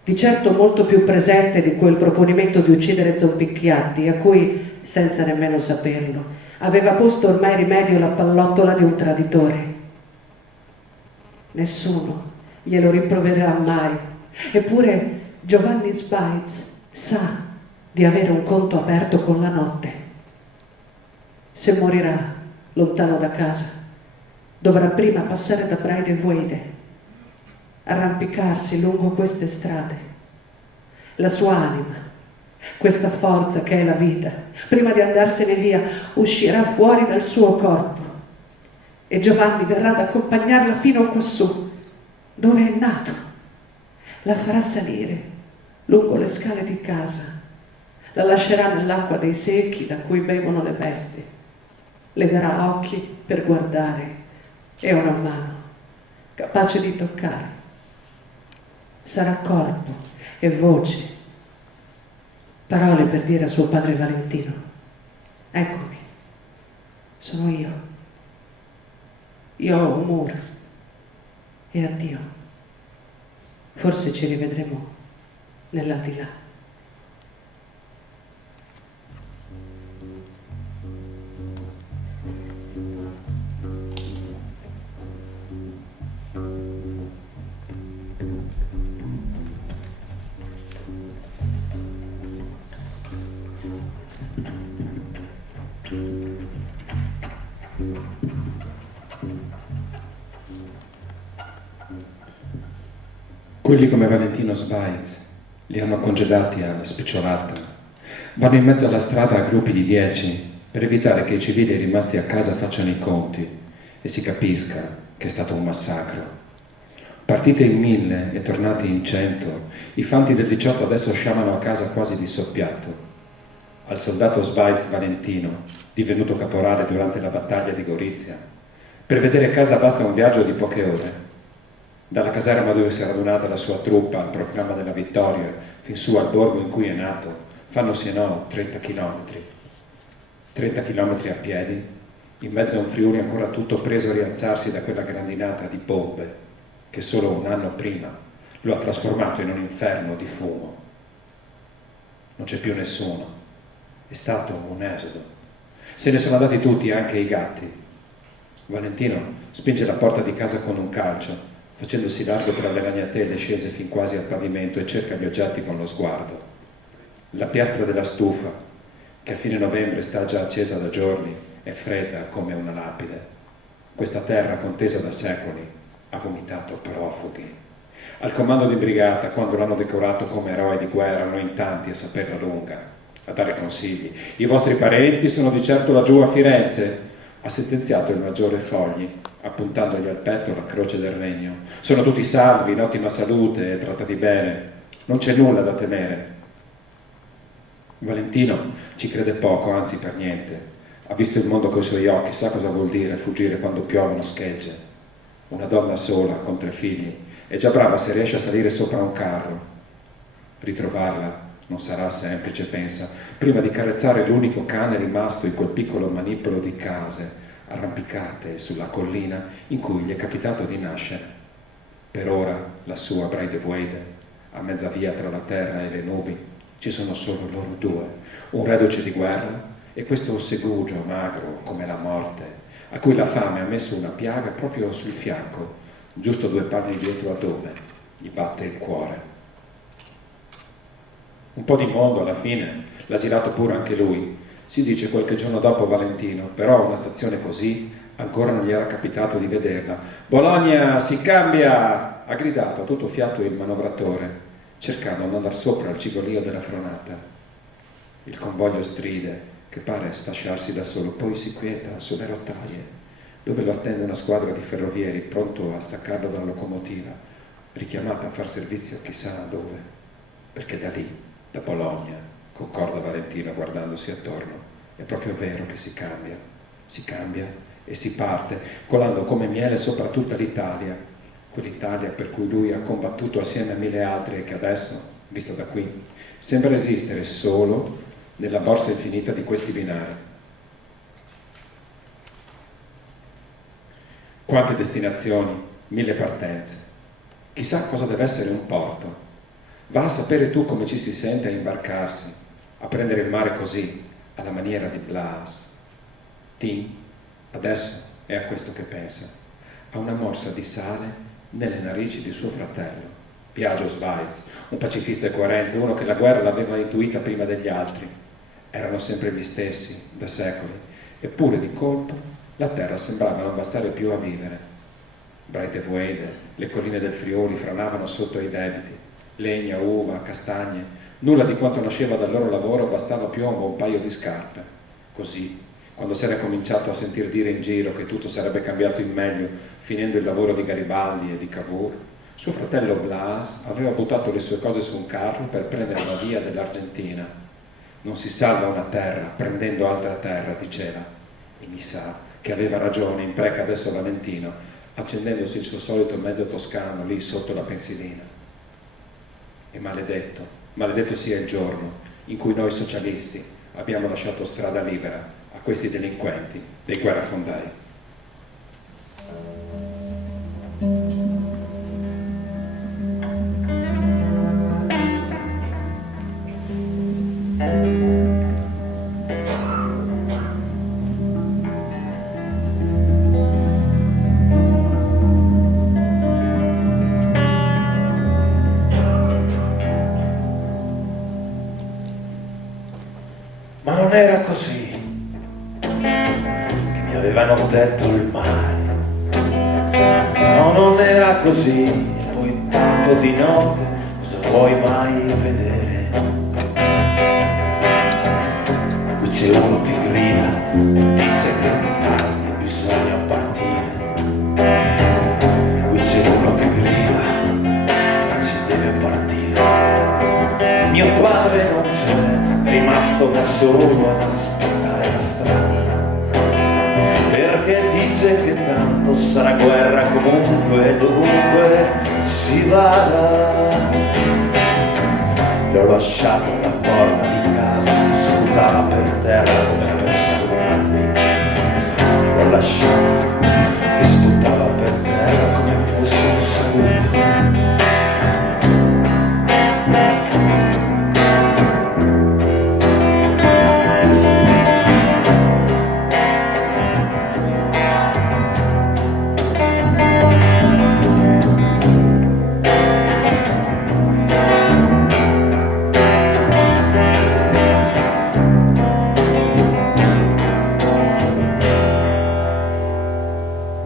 Di certo molto più presente di quel proponimento di uccidere zombicchianti, a cui, senza nemmeno saperlo, aveva posto ormai rimedio la pallottola di un traditore. Nessuno glielo rimprovererà mai, eppure Giovanni Sbaitz sa di avere un conto aperto con la notte. Se morirà lontano da casa, dovrà prima passare da Breidewede, arrampicarsi lungo queste strade. La sua anima, questa forza che è la vita, prima di andarsene via, uscirà fuori dal suo corpo e Giovanni verrà ad accompagnarla fino quassù, dove è nato. La farà salire lungo le scale di casa, la lascerà nell'acqua dei secchi da cui bevono le bestie, le darà occhi per guardare e una mano capace di toccare. Sarà corpo e voce, parole per dire a suo padre Valentino: eccomi, sono io ho Umur e addio, forse ci rivedremo nell'aldilà. Quelli come Valentino Sbaitz li hanno congedati alla spicciolata. Vanno in mezzo alla strada a gruppi di 10 per evitare che i civili rimasti a casa facciano i conti e si capisca che è stato un massacro. Partite in 1000 e tornati in 100, i fanti del 18 adesso sciamano a casa quasi di soppiatto. Al soldato Sbaitz Valentino, divenuto caporale durante la battaglia di Gorizia, per vedere casa basta un viaggio di poche ore. Dalla caserma dove si è radunata la sua truppa al proclama della vittoria, fin su al borgo in cui è nato, fanno sì e no 30 chilometri. 30 chilometri a piedi, in mezzo a un Friuli ancora tutto preso a rialzarsi da quella grandinata di bombe che solo un anno prima lo ha trasformato in un inferno di fumo. Non c'è più nessuno, è stato un esodo. Se ne sono andati tutti, anche i gatti. Valentino spinge la porta di casa con un calcio, facendosi largo tra le ragnatele scese fin quasi al pavimento, e cerca gli oggetti con lo sguardo. La piastra della stufa, che a fine novembre sta già accesa da giorni, è fredda come una lapide. Questa terra, contesa da secoli, ha vomitato profughi. Al comando di brigata, quando l'hanno decorato come eroe di guerra, erano in tanti a saperla lunga, a dare consigli. I vostri parenti sono di certo laggiù a Firenze, ha sentenziato il maggiore Fogli, appuntandogli al petto la croce del regno. Sono tutti salvi, in ottima salute e trattati bene. Non c'è nulla da temere. Valentino ci crede poco, anzi per niente. Ha visto il mondo coi suoi occhi, sa cosa vuol dire fuggire quando piovono schegge. Una donna sola, con 3 figli, è già brava se riesce a salire sopra un carro. Ritrovarla non sarà semplice, pensa, prima di carezzare l'unico cane rimasto in quel piccolo manipolo di case arrampicate sulla collina in cui gli è capitato di nascere. Per ora la sua Breidewede, a mezza via tra la terra e le nubi, ci sono solo loro due, un reduce di guerra e questo segugio magro come la morte, a cui la fame ha messo una piaga proprio sul fianco, giusto 2 palmi dietro a dove gli batte il cuore. Un po' di mondo alla fine l'ha girato pure anche lui, si dice qualche giorno dopo Valentino, però una stazione così ancora non gli era capitato di vederla. Bologna, si cambia! Ha gridato a tutto fiato il manovratore, cercando di andare sopra il cigolio della fronata. Il convoglio stride, che pare sfasciarsi da solo, poi si quieta sulle rotaie, dove lo attende una squadra di ferrovieri pronto a staccarlo dalla locomotiva, richiamata a far servizio chissà dove, perché da lì, da Bologna, concorda Valentino guardandosi attorno, è proprio vero che si cambia e si parte, colando come miele sopra tutta l'Italia, quell'Italia per cui lui ha combattuto assieme a 1000 altre e che adesso, vista da qui, sembra esistere solo nella borsa infinita di questi binari. Quante destinazioni, 1000 partenze. Chissà cosa deve essere un porto. Va a sapere tu come ci si sente a imbarcarsi, a prendere il mare così, alla maniera di Blas. Tim, adesso è a questo che pensa. Ha una morsa di sale nelle narici di suo fratello, Piaggio Schweitz, un pacifista e coerente, uno che la guerra l'aveva intuita prima degli altri. Erano sempre gli stessi, da secoli, eppure di colpo la terra sembrava non bastare più a vivere. Breitevwede, le colline del Friuli franavano sotto ai debiti, legna, uva, castagne, nulla di quanto nasceva dal loro lavoro bastava più a un buon paio di scarpe. Così, quando si era cominciato a sentir dire in giro che tutto sarebbe cambiato in meglio finendo il lavoro di Garibaldi e di Cavour, suo fratello Blas aveva buttato le sue cose su un carro per prendere la via dell'Argentina. Non si salva una terra prendendo altra terra, diceva, e mi sa che aveva ragione, impreca adesso Valentino, accendendosi il suo solito mezzo toscano lì sotto la pensilina. E maledetto, maledetto sia il giorno in cui noi socialisti abbiamo lasciato strada libera a questi delinquenti dei guerrafondai. Ma non era così che mi avevano detto il mare. No, non era così, e poi tanto di notte cosa vuoi mai vedere? Qui c'è uno che grida e dice che è tardi e bisogna partire. Qui c'è uno che grida, si deve partire. Mio padre non c'è, è rimasto da solo ad aspettare la strada, perché dice che tanto sarà guerra comunque e dovunque si vada. L'ho lasciato alla porta di casa che sputava per terra come per salutarmi. L'ho lasciato che sputava per terra come fosse un saluto.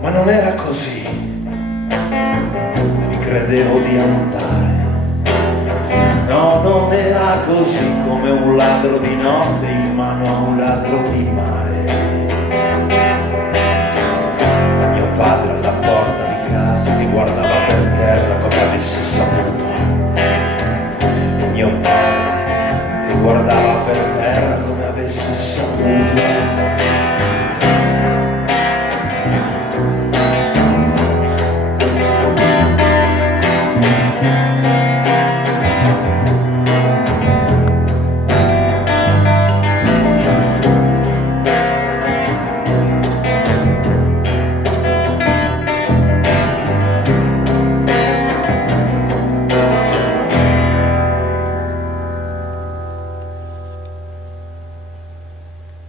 Ma non era così, mi credevo di andare. No, non era così, come un ladro di notte in mano a un ladro di mare. Mio padre alla porta di casa che guardava per terra come avesse saputo. Mio padre che guardava per terra come avesse saputo.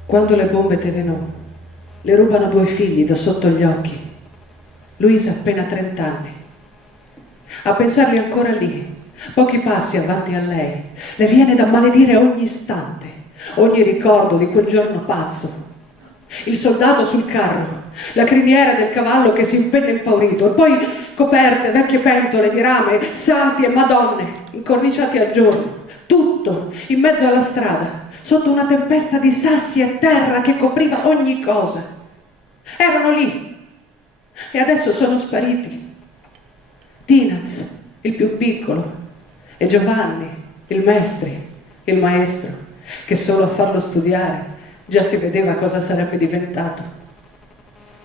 Quando le bombe Tevenot le rubano 2 figli da sotto gli occhi, Luisa ha appena 30 anni. A pensarli ancora lì, pochi passi avanti a lei, le viene da maledire ogni istante, ogni ricordo di quel giorno pazzo. Il soldato sul carro, la criniera del cavallo che si impenna impaurito, e poi coperte, vecchie pentole di rame, santi e madonne, incorniciati a giorno, tutto in mezzo alla strada, sotto una tempesta di sassi e terra che copriva ogni cosa. Erano lì e adesso sono spariti. Tinaz, il più piccolo, e Giovanni, il maestro, che solo a farlo studiare già si vedeva cosa sarebbe diventato.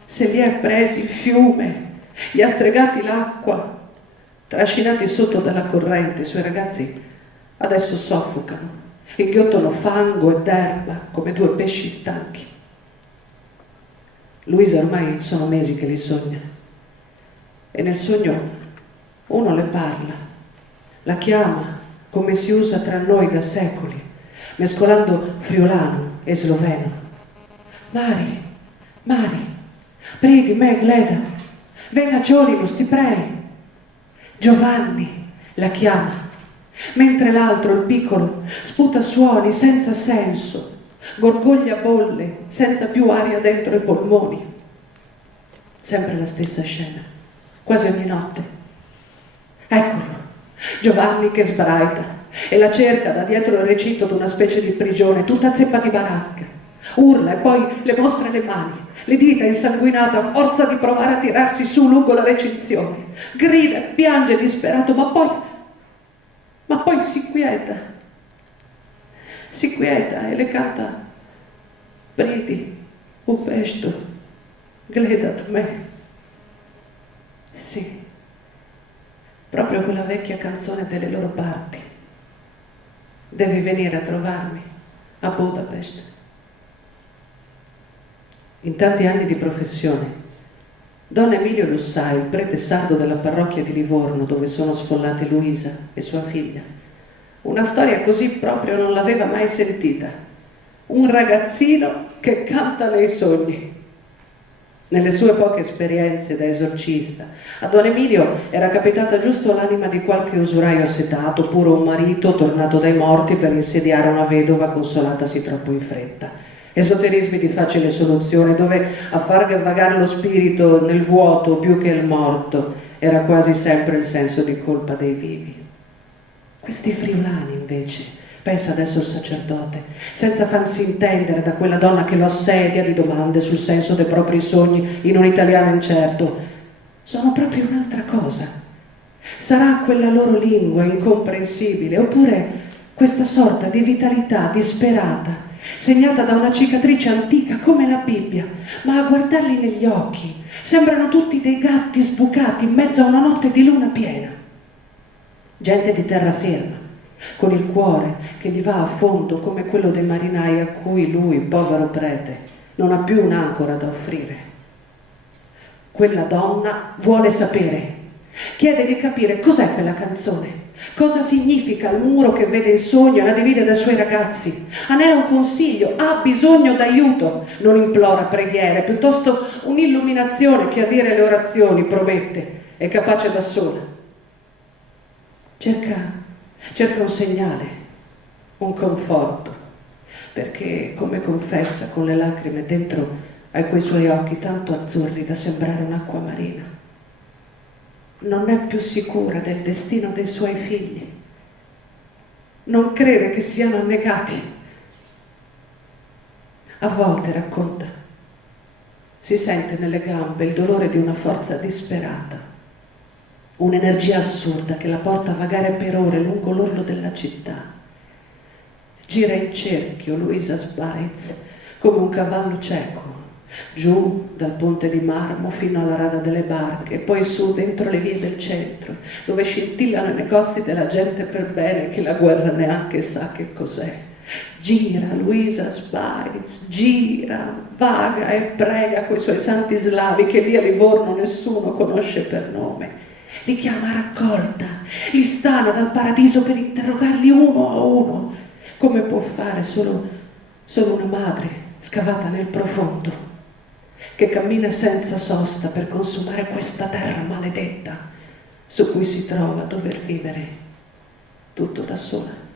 Se li ha presi il fiume, gli ha stregati l'acqua, trascinati sotto dalla corrente, i suoi ragazzi adesso soffocano Inghiottono fango ed erba come due pesci stanchi. Luisa ormai sono mesi che li sogna. E nel sogno uno le parla, la chiama come si usa tra noi da secoli, mescolando friulano e sloveno. Mari, Mari, pridi me gleda, venga Ciolimus, ti prego. Giovanni la chiama, mentre l'altro, il piccolo, sputa suoni senza senso, gorgoglia bolle senza più aria dentro i polmoni. Sempre la stessa scena, quasi ogni notte. Eccolo, Giovanni che sbraita e la cerca da dietro il recinto d'una specie di prigione, tutta zeppa di baracca. Urla e poi le mostra le mani, le dita insanguinate a forza di provare a tirarsi su lungo la recinzione. Grida e piange disperato, ma poi si quieta e le canta: Pridi, upesto, gledat me. Sì, proprio quella vecchia canzone delle loro parti. Devi venire a trovarmi a Budapest. In tanti anni di professione, Don Emilio Lussai, il prete sardo della parrocchia di Livorno, dove sono sfollate Luisa e sua figlia, una storia così proprio non l'aveva mai sentita. Un ragazzino che canta nei sogni. Nelle sue poche esperienze da esorcista, a Don Emilio era capitata giusto l'anima di qualche usuraio assetato, oppure un marito tornato dai morti per insediare una vedova consolatasi troppo in fretta. Esoterismi di facile soluzione, dove a far vagare lo spirito nel vuoto più che il morto era quasi sempre il senso di colpa dei vivi. Questi friulani invece, pensa adesso il sacerdote, senza farsi intendere da quella donna che lo assedia di domande sul senso dei propri sogni in un italiano incerto, sono proprio un'altra cosa. Sarà quella loro lingua incomprensibile, oppure questa sorta di vitalità disperata, segnata da una cicatrice antica come la Bibbia, ma a guardarli negli occhi sembrano tutti dei gatti sbucati in mezzo a una notte di luna piena. Gente di terraferma, con il cuore che gli va a fondo come quello dei marinai a cui lui, povero prete, non ha più un'ancora da offrire. Quella donna vuole sapere, chiede di capire cos'è quella canzone, cosa significa il muro che vede in sogno e la divide dai suoi ragazzi. Anela un consiglio, ha bisogno d'aiuto, non implora preghiere, piuttosto un'illuminazione che a dire le orazioni promette, è capace da sola. Cerca un segnale, un conforto, perché, come confessa con le lacrime dentro ai quei suoi occhi tanto azzurri da sembrare un'acqua marina, non è più sicura del destino dei suoi figli, non crede che siano annegati. A volte, racconta, si sente nelle gambe il dolore di una forza disperata, un'energia assurda che la porta a vagare per ore lungo l'orlo della città. Gira in cerchio Luisa Sbaitz come un cavallo cieco, giù dal ponte di marmo fino alla rada delle barche, e poi su dentro le vie del centro, dove scintillano i negozi della gente per bene che la guerra neanche sa che cos'è. Gira Luisa Sbaitz, gira, vaga e prega coi suoi santi slavi che lì a Livorno nessuno conosce per nome. Li chiama a raccolta, li stana dal paradiso per interrogarli uno a uno, come può fare solo una madre scavata nel profondo, che cammina senza sosta per consumare questa terra maledetta su cui si trova a dover vivere tutto da sola.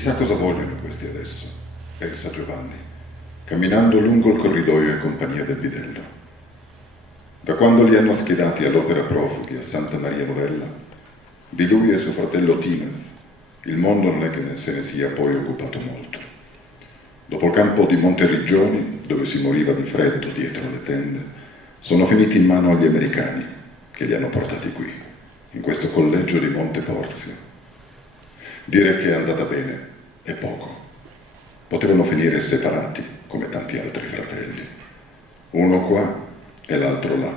Chissà cosa vogliono questi adesso, pensa Giovanni, camminando lungo il corridoio in compagnia del bidello. Da quando li hanno schierati all'Opera Profughi a Santa Maria Novella, di lui e suo fratello Tinez, il mondo non è che se ne sia poi occupato molto. Dopo il campo di Monteriggioni, dove si moriva di freddo dietro le tende, sono finiti in mano agli americani, che li hanno portati qui, in questo collegio di Monteporzio. Dire che è andata bene è poco. Potevano finire separati, come tanti altri fratelli. Uno qua e l'altro là,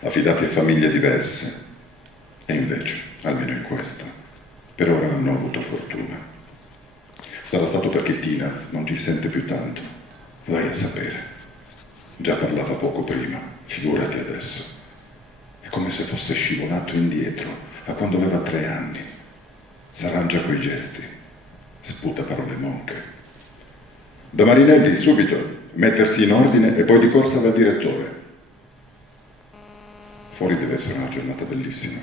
affidati a famiglie diverse. E invece, almeno in questo, per ora hanno avuto fortuna. Sarà stato perché Tinaz non ti sente più tanto. Vai a sapere. Già parlava poco prima, figurati adesso. È come se fosse scivolato indietro a quando aveva 3 anni. S'arrangia coi gesti, sputa parole monche. Da Marinelli, subito, mettersi in ordine e poi di corsa dal direttore. Fuori deve essere una giornata bellissima.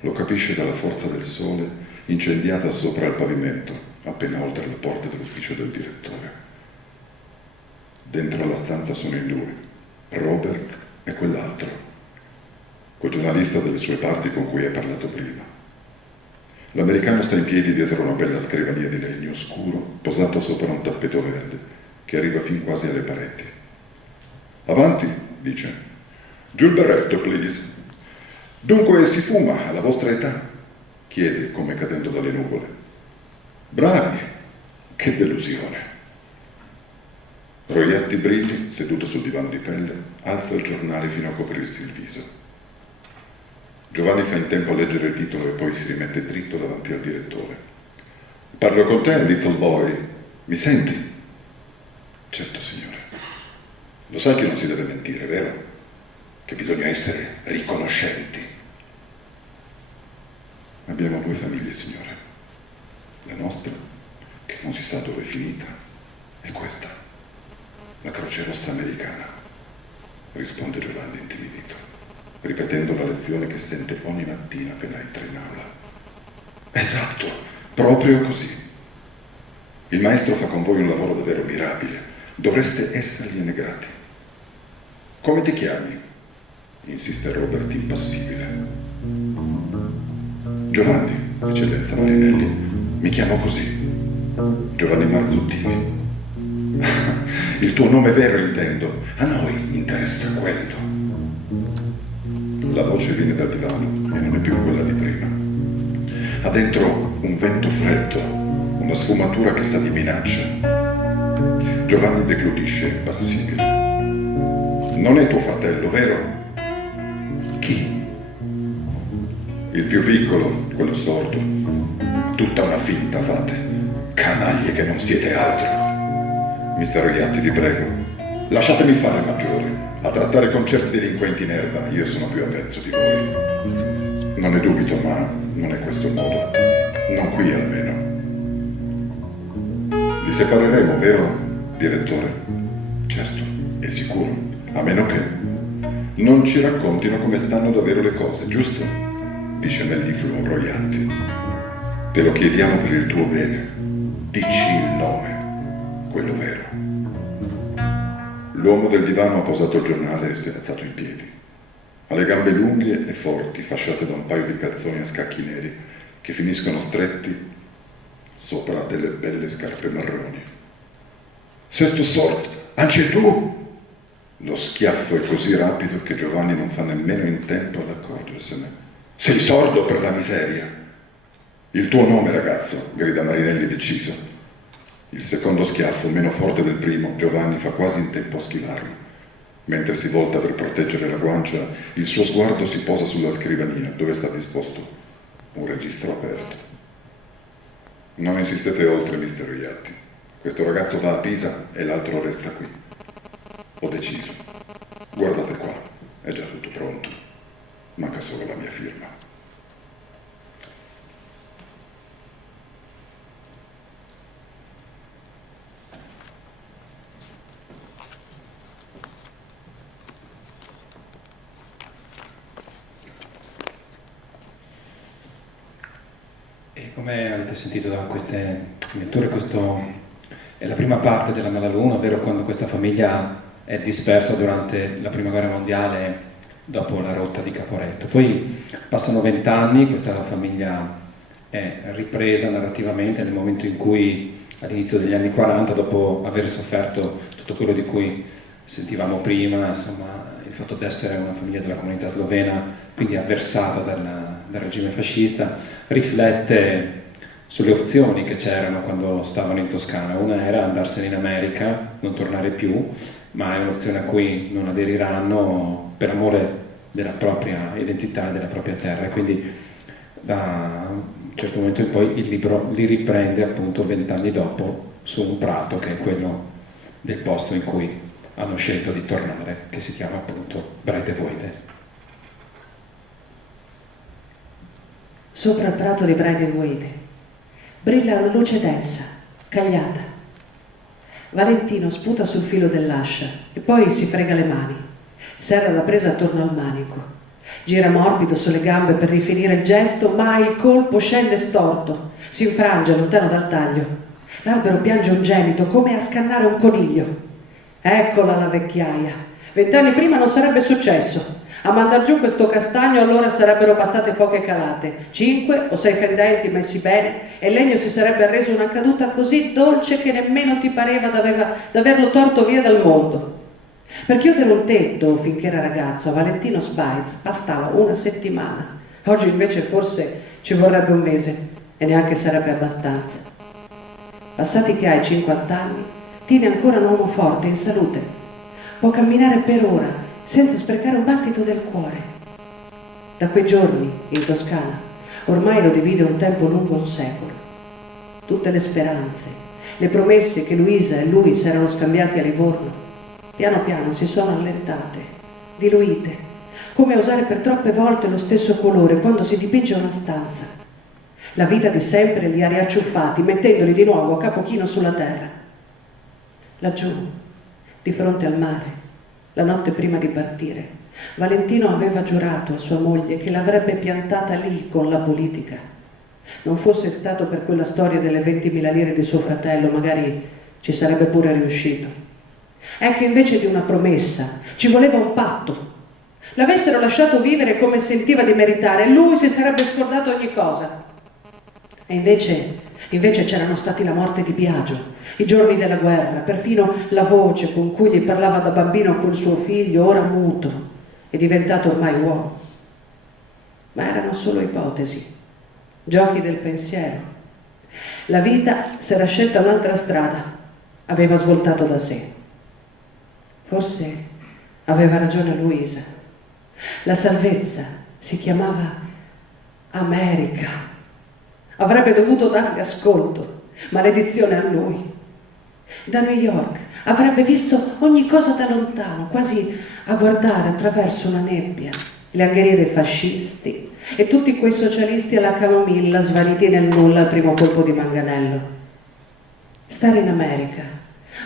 Lo capisce dalla forza del sole incendiata sopra il pavimento, appena oltre la porta dell'ufficio del direttore. Dentro la stanza sono in 2, Robert e quell'altro, quel giornalista delle sue parti con cui hai parlato prima. L'americano sta in piedi dietro una bella scrivania di legno scuro, posata sopra un tappeto verde, che arriva fin quasi alle pareti. Avanti, dice. Giù il berretto, please. Dunque si fuma alla vostra età? Chiede, come cadendo dalle nuvole. Bravi! Che delusione! Roiatti Brilli, seduto sul divano di pelle, alza il giornale fino a coprirsi il viso. Giovanni fa in tempo a leggere il titolo e poi si rimette dritto davanti al direttore. Parlo con te, little boy. Mi senti? Certo, signore. Lo sai che non si deve mentire, vero? Che bisogna essere riconoscenti. Abbiamo 2 famiglie, signore. La nostra, che non si sa dove è finita, e questa, la Croce Rossa americana, risponde Giovanni intimidito, ripetendo la lezione che sente ogni mattina appena entra in aula. Esatto, proprio così. Il maestro fa con voi un lavoro davvero mirabile. Dovreste essergliene grati. Come ti chiami? Insiste Robert impassibile. Giovanni, eccellenza Marinelli. Mi chiamo così. Giovanni Marzuttini. Il tuo nome vero intendo. A noi interessa quello. La voce viene dal divano e non è più quella di prima. Ha dentro un vento freddo, una sfumatura che sa di minaccia. Giovanni degludisce impassibile. Non è tuo fratello, vero? Chi? Il più piccolo, quello sordo. Tutta una finta fate. Canaglie che non siete altro. Mister Roiatti, vi prego, lasciatemi fare maggiore. A trattare con certi delinquenti in erba io sono più avvezzo di voi. Non ne dubito, ma non è questo il modo. Non qui almeno. Li separeremo, vero, direttore? Certo, è sicuro. A meno che non ci raccontino come stanno davvero le cose, giusto? Dice mellifluo Roiatti. Te lo chiediamo per il tuo bene. Dici il nome, quello vero. L'uomo del divano ha posato il giornale e si è alzato in piedi. Ha le gambe lunghe e forti, fasciate da un paio di calzoni a scacchi neri che finiscono stretti sopra delle belle scarpe marroni. Sesto sort, anche tu? Lo schiaffo è così rapido che Giovanni non fa nemmeno in tempo ad accorgersene. Sei sordo per la miseria. Il tuo nome, ragazzo, grida Marinelli deciso. Il secondo schiaffo, meno forte del primo, Giovanni fa quasi in tempo a schivarlo. Mentre si volta per proteggere la guancia, il suo sguardo si posa sulla scrivania, dove sta disposto un registro aperto. Non insistete oltre, mister Roiatti. Questo ragazzo va a Pisa e l'altro resta qui. Ho deciso. Guardate qua, è già tutto pronto. Manca solo la mia firma. E come avete sentito da queste letture, questo è la prima parte della Malaluna, ovvero quando questa famiglia è dispersa durante la Prima Guerra Mondiale dopo la rotta di Caporetto. Poi passano 20 anni, questa famiglia è ripresa narrativamente nel momento in cui, all'inizio degli anni 40, dopo aver sofferto tutto quello di cui sentivamo prima, insomma, il fatto di essere una famiglia della comunità slovena, quindi avversata dal regime fascista, riflette sulle opzioni che c'erano quando stavano in Toscana. Una era andarsene in America, non tornare più, ma è un'opzione a cui non aderiranno per amore della propria identità e della propria terra. E quindi da un certo momento in poi il libro li riprende appunto 20 anni dopo su un prato che è quello del posto in cui hanno scelto di tornare, che si chiama appunto Bredevoide. Sopra il prato di Bredevoide brilla una luce densa, cagliata. Valentino sputa sul filo dell'ascia e poi si frega le mani. Serra la presa attorno al manico. Gira morbido sulle gambe per rifinire il gesto, ma il colpo scende storto, si infrange lontano dal taglio. L'albero piange un gemito, come a scannare un coniglio. Eccola la vecchiaia. 20 anni prima non sarebbe successo. A mandar giù questo castagno allora sarebbero bastate poche calate, 5 o 6 fendenti messi bene, e il legno si sarebbe reso una caduta così dolce che nemmeno ti pareva d'averlo torto via dal mondo. Per chiudere un tetto, finché era ragazzo, a Valentino Sbaitz bastava una settimana. Oggi invece forse ci vorrebbe un mese e neanche sarebbe abbastanza. Passati che hai 50 anni, tieni ancora un uomo forte, in salute. Può camminare per ora, senza sprecare un battito del cuore. Da quei giorni, in Toscana, ormai lo divide un tempo lungo un secolo. Tutte le speranze, le promesse che Luisa e lui si erano scambiati a Livorno, piano piano si sono allentate, diluite, come a usare per troppe volte lo stesso colore quando si dipinge una stanza. La vita di sempre li ha riacciuffati, mettendoli di nuovo a capo chino sulla terra. Laggiù, di fronte al mare, la notte prima di partire, Valentino aveva giurato a sua moglie che l'avrebbe piantata lì con la politica. Non fosse stato per quella storia delle 20.000 lire di suo fratello, magari ci sarebbe pure riuscito. È che invece di una promessa ci voleva un patto. L'avessero lasciato vivere come sentiva di meritare, lui si sarebbe scordato ogni cosa. E invece c'erano stati la morte di Biagio, i giorni della guerra, perfino la voce con cui gli parlava da bambino quel suo figlio, ora muto e diventato ormai uomo. Ma erano solo ipotesi, giochi del pensiero. La vita s'era scelta un'altra strada, aveva svoltato da sé. Forse aveva ragione Luisa. La salvezza si chiamava America. Avrebbe dovuto dargli ascolto, maledizione a lui. Da New York avrebbe visto ogni cosa da lontano, quasi a guardare attraverso una nebbia, le angherie dei fascisti e tutti quei socialisti alla camomilla svaniti nel nulla al primo colpo di manganello. Stare in America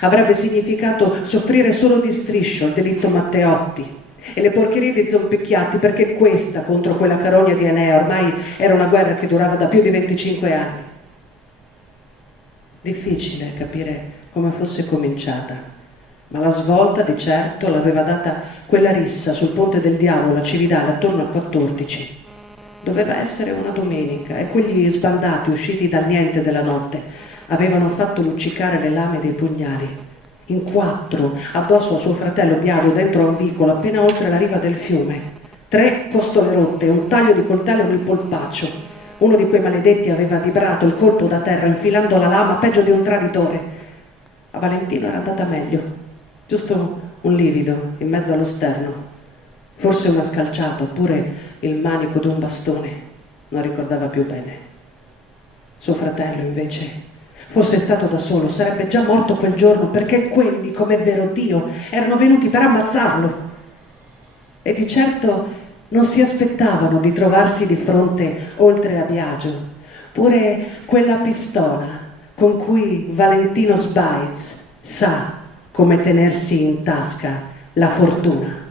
avrebbe significato soffrire solo di striscio il delitto Matteotti e le porcherie di zompicchiati, perché questa contro quella carogna di Enea ormai era una guerra che durava da più di 25 anni. Difficile capire come fosse cominciata, ma la svolta di certo l'aveva data quella rissa sul Ponte del Diavolo a Cividale attorno al 14. Doveva essere una domenica e quegli sbandati usciti dal niente della notte avevano fatto luccicare le lame dei pugnali. In 4, addosso a suo fratello Biagio, dentro a un vicolo appena oltre la riva del fiume. 3 costole rotte, un taglio di coltello nel polpaccio. Uno di quei maledetti aveva vibrato il colpo da terra, infilando la lama peggio di un traditore. A Valentino era andata meglio, giusto un livido in mezzo allo sterno, forse una scalciata oppure il manico di un bastone, non ricordava più bene. Suo fratello invece fosse stato da solo, sarebbe già morto quel giorno, perché quelli, come è vero Dio, erano venuti per ammazzarlo. E di certo non si aspettavano di trovarsi di fronte, oltre a Biagio, pure quella pistola con cui Valentino Sbaitz sa come tenersi in tasca la fortuna.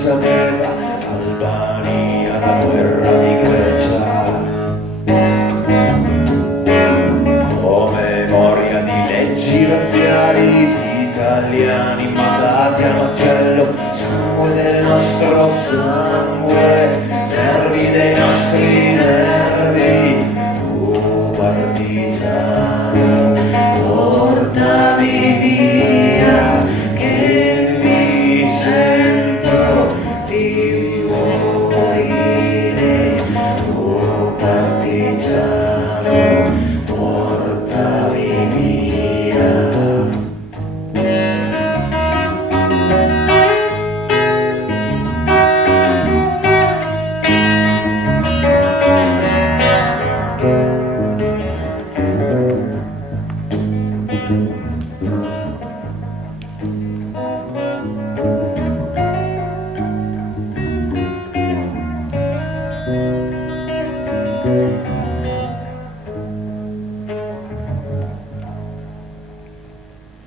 Sabeva, Albania, la guerra di Grecia. O memoria di leggi razziali, di italiani matati al macello, sangue del nostro sangue, nervi dei nostri nervi. Tu partigiano, portami via, che mi sento di morire. Tu partigiano, portami via.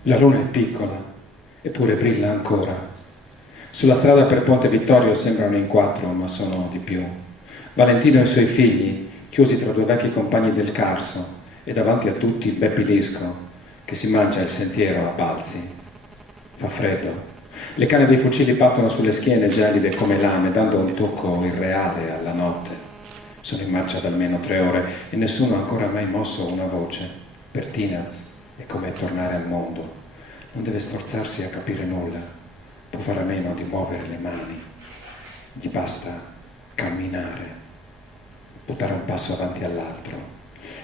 La luna è piccola, eppure brilla ancora. Sulla strada per Ponte Vittorio sembrano in 4, ma sono di più. Valentino e i suoi figli, chiusi tra due vecchi compagni del Carso, e davanti a tutti il Beppilisco, che si mangia il sentiero a balzi. Fa freddo. Le canne dei fucili battono sulle schiene gelide come lame, dando un tocco irreale alla notte. Sono in marcia da almeno 3 ore e nessuno ha ancora mai mosso una voce. Per Tinaz è come tornare al mondo. Non deve sforzarsi a capire nulla, può fare a meno di muovere le mani. Gli basta camminare, buttare un passo avanti all'altro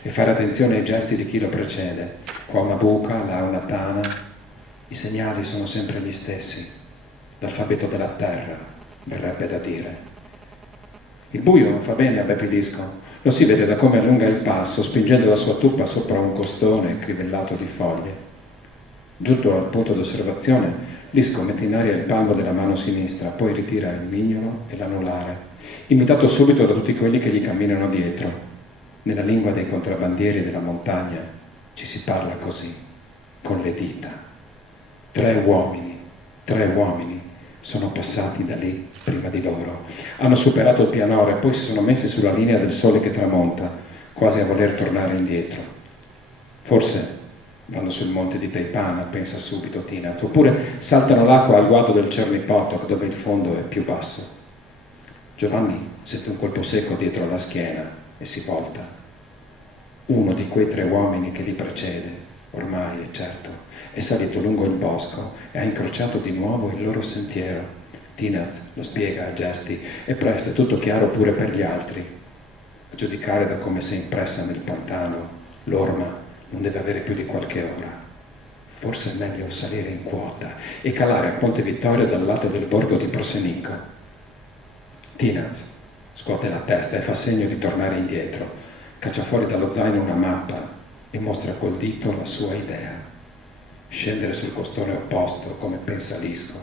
e fare attenzione ai gesti di chi lo precede. Qua una buca, là una tana. I segnali sono sempre gli stessi. L'alfabeto della terra, verrebbe da dire. Il buio fa bene a Beppilisco. Lo si vede da come allunga il passo, spingendo la sua tuppa sopra un costone crivellato di foglie. Giunto al punto d'osservazione, Lisco mette in aria il palmo della mano sinistra, poi ritira il mignolo e l'anulare, imitato subito da tutti quelli che gli camminano dietro. Nella lingua dei contrabbandieri della montagna ci si parla così, con le dita. 3 uomini sono passati da lì prima di loro. Hanno superato il pianoro e poi si sono messi sulla linea del sole che tramonta, quasi a voler tornare indietro. Forse vanno sul monte di Teipana, pensa subito Tinaz, oppure saltano l'acqua al guado del Cernipotok, dove il fondo è più basso. Giovanni sente un colpo secco dietro la schiena e si volta. Uno di quei 3 uomini che li precede, ormai è certo, è salito lungo il bosco e ha incrociato di nuovo il loro sentiero. Tinaz lo spiega a gesti e presto è tutto chiaro pure per gli altri. A giudicare da come si è impressa nel pantano, l'orma non deve avere più di qualche ora. Forse è meglio salire in quota e calare a Ponte Vittorio dal lato del borgo di Prosenico. Tinaz scuote la testa e fa segno di tornare indietro. Caccia fuori dallo zaino una mappa e mostra col dito la sua idea. Scendere sul costone opposto, come pensa Lisco,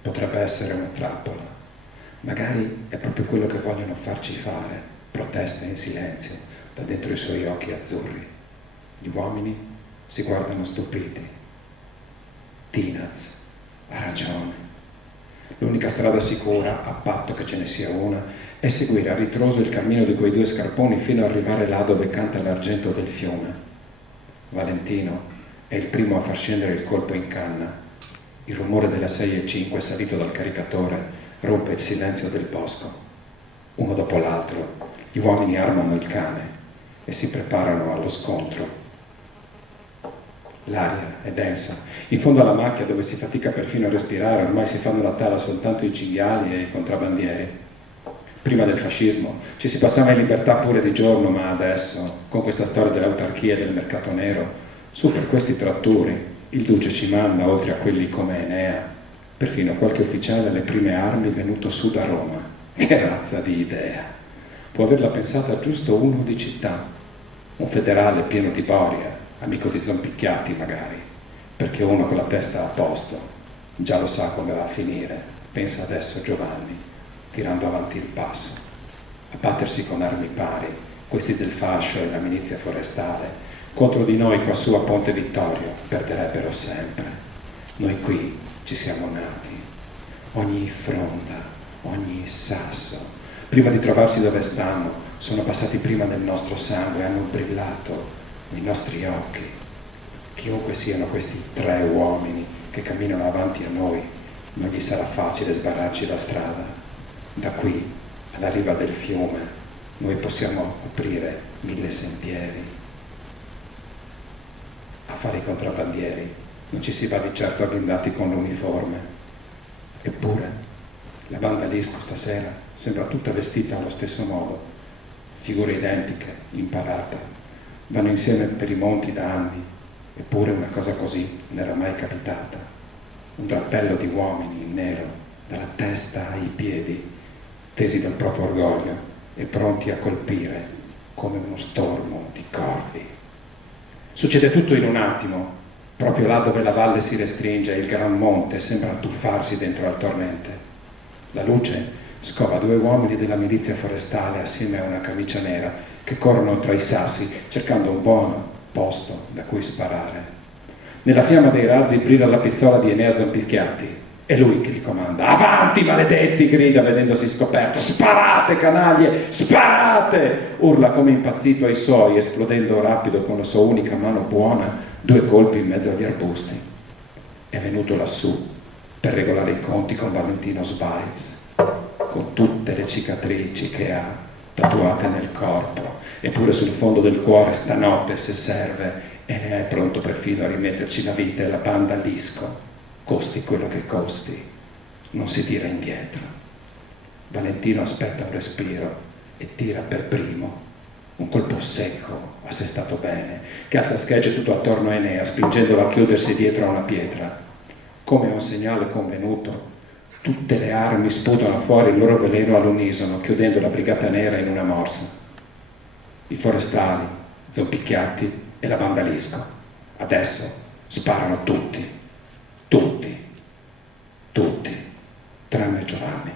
potrebbe essere una trappola. Magari è proprio quello che vogliono farci fare, protesta in silenzio da dentro i suoi occhi azzurri. Gli uomini si guardano stupiti. Tinaz ha ragione. L'unica strada sicura, a patto che ce ne sia una, è seguire a ritroso il cammino di quei 2 scarponi fino ad arrivare là dove canta l'argento del fiume. Valentino è il primo a far scendere il colpo in canna. Il rumore della 6:05 salito dal caricatore rompe il silenzio del bosco. Uno dopo l'altro, gli uomini armano il cane e si preparano allo scontro. L'aria è densa. In fondo alla macchia, dove si fatica perfino a respirare, ormai si fanno la tela soltanto i cinghiali e i contrabbandieri. Prima del fascismo ci si passava in libertà pure di giorno, ma adesso, con questa storia dell'autarchia e del mercato nero, su per questi tratturi, il duce ci manda, oltre a quelli come Enea, perfino qualche ufficiale alle prime armi venuto su da Roma. Che razza di idea! Può averla pensata giusto uno di città, un federale pieno di boria, amico di zompicchiati magari, perché uno con la testa a posto già lo sa come va a finire, pensa adesso Giovanni, tirando avanti il passo, a battersi con armi pari, questi del fascio e la milizia forestale, contro di noi quassù a Ponte Vittorio, perderebbero sempre. Noi qui ci siamo nati, ogni fronda, ogni sasso. Prima di trovarsi dove stanno, sono passati prima del nostro sangue, hanno brillato nei nostri occhi. Chiunque siano questi 3 uomini che camminano avanti a noi, non gli sarà facile sbarrarci la strada. Da qui, alla riva del fiume, noi possiamo aprire 1000 sentieri. A fare i contrabbandieri non ci si va di certo agghindati con l'uniforme. Eppure, la banda disco stasera sembra tutta vestita allo stesso modo, figure identiche, imparate, vanno insieme per i monti da anni, eppure una cosa così non era mai capitata. Un drappello di uomini in nero, dalla testa ai piedi, tesi dal proprio orgoglio e pronti a colpire come uno stormo di corvi. Succede tutto in un attimo, proprio là dove la valle si restringe e il gran monte sembra tuffarsi dentro al torrente. La luce scova 2 uomini della milizia forestale assieme a una camicia nera che corrono tra i sassi cercando un buon posto da cui sparare. Nella fiamma dei razzi brilla la pistola di Enea Zompicchiatti. È lui che li comanda. Avanti, maledetti! Grida vedendosi scoperto. Sparate, canaglie! Sparate! Urla come impazzito ai suoi, esplodendo rapido con la sua unica mano buona 2 colpi in mezzo agli arbusti. È venuto lassù per regolare i conti con Valentino Sbaitz, con tutte le cicatrici che ha tatuate nel corpo, eppure sul fondo del cuore stanotte, se serve, e ne è pronto perfino a rimetterci la vita e la banda all'isco. Costi quello che costi, non si tira indietro. Valentino aspetta un respiro e tira per primo. Un colpo secco, assestato bene, che alza schegge tutto attorno a Enea, spingendolo a chiudersi dietro a una pietra. Come un segnale convenuto, tutte le armi sputano fuori il loro veleno all'unisono, chiudendo la brigata nera in una morsa. I forestali, Zompicchiatti e la banda Lisco, adesso sparano tutti, tranne Giovanni.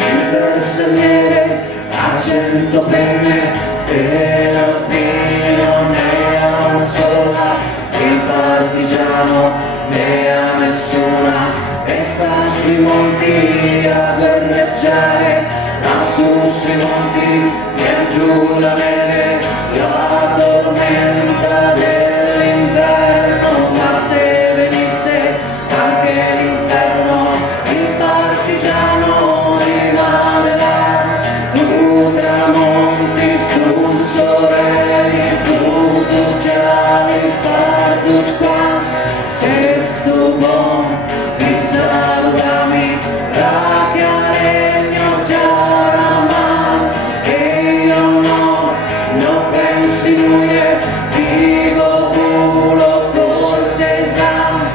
Il bersagliere a 100 penne e l'alpino ne ha una sola, il partigiano ne ha nessuna, e sta sui monti a guerreggiare, lassù sui monti viene giù la neve, la tormenta dell'inverno, ma se venisse anche l'inferno, il partigiano rimane là, tu tramonti strunzolei, tu gialli spartuci quant, se stu bon di salutami, la chiaregno già ramà, e io no, non pensi muie, dico culo cortesan,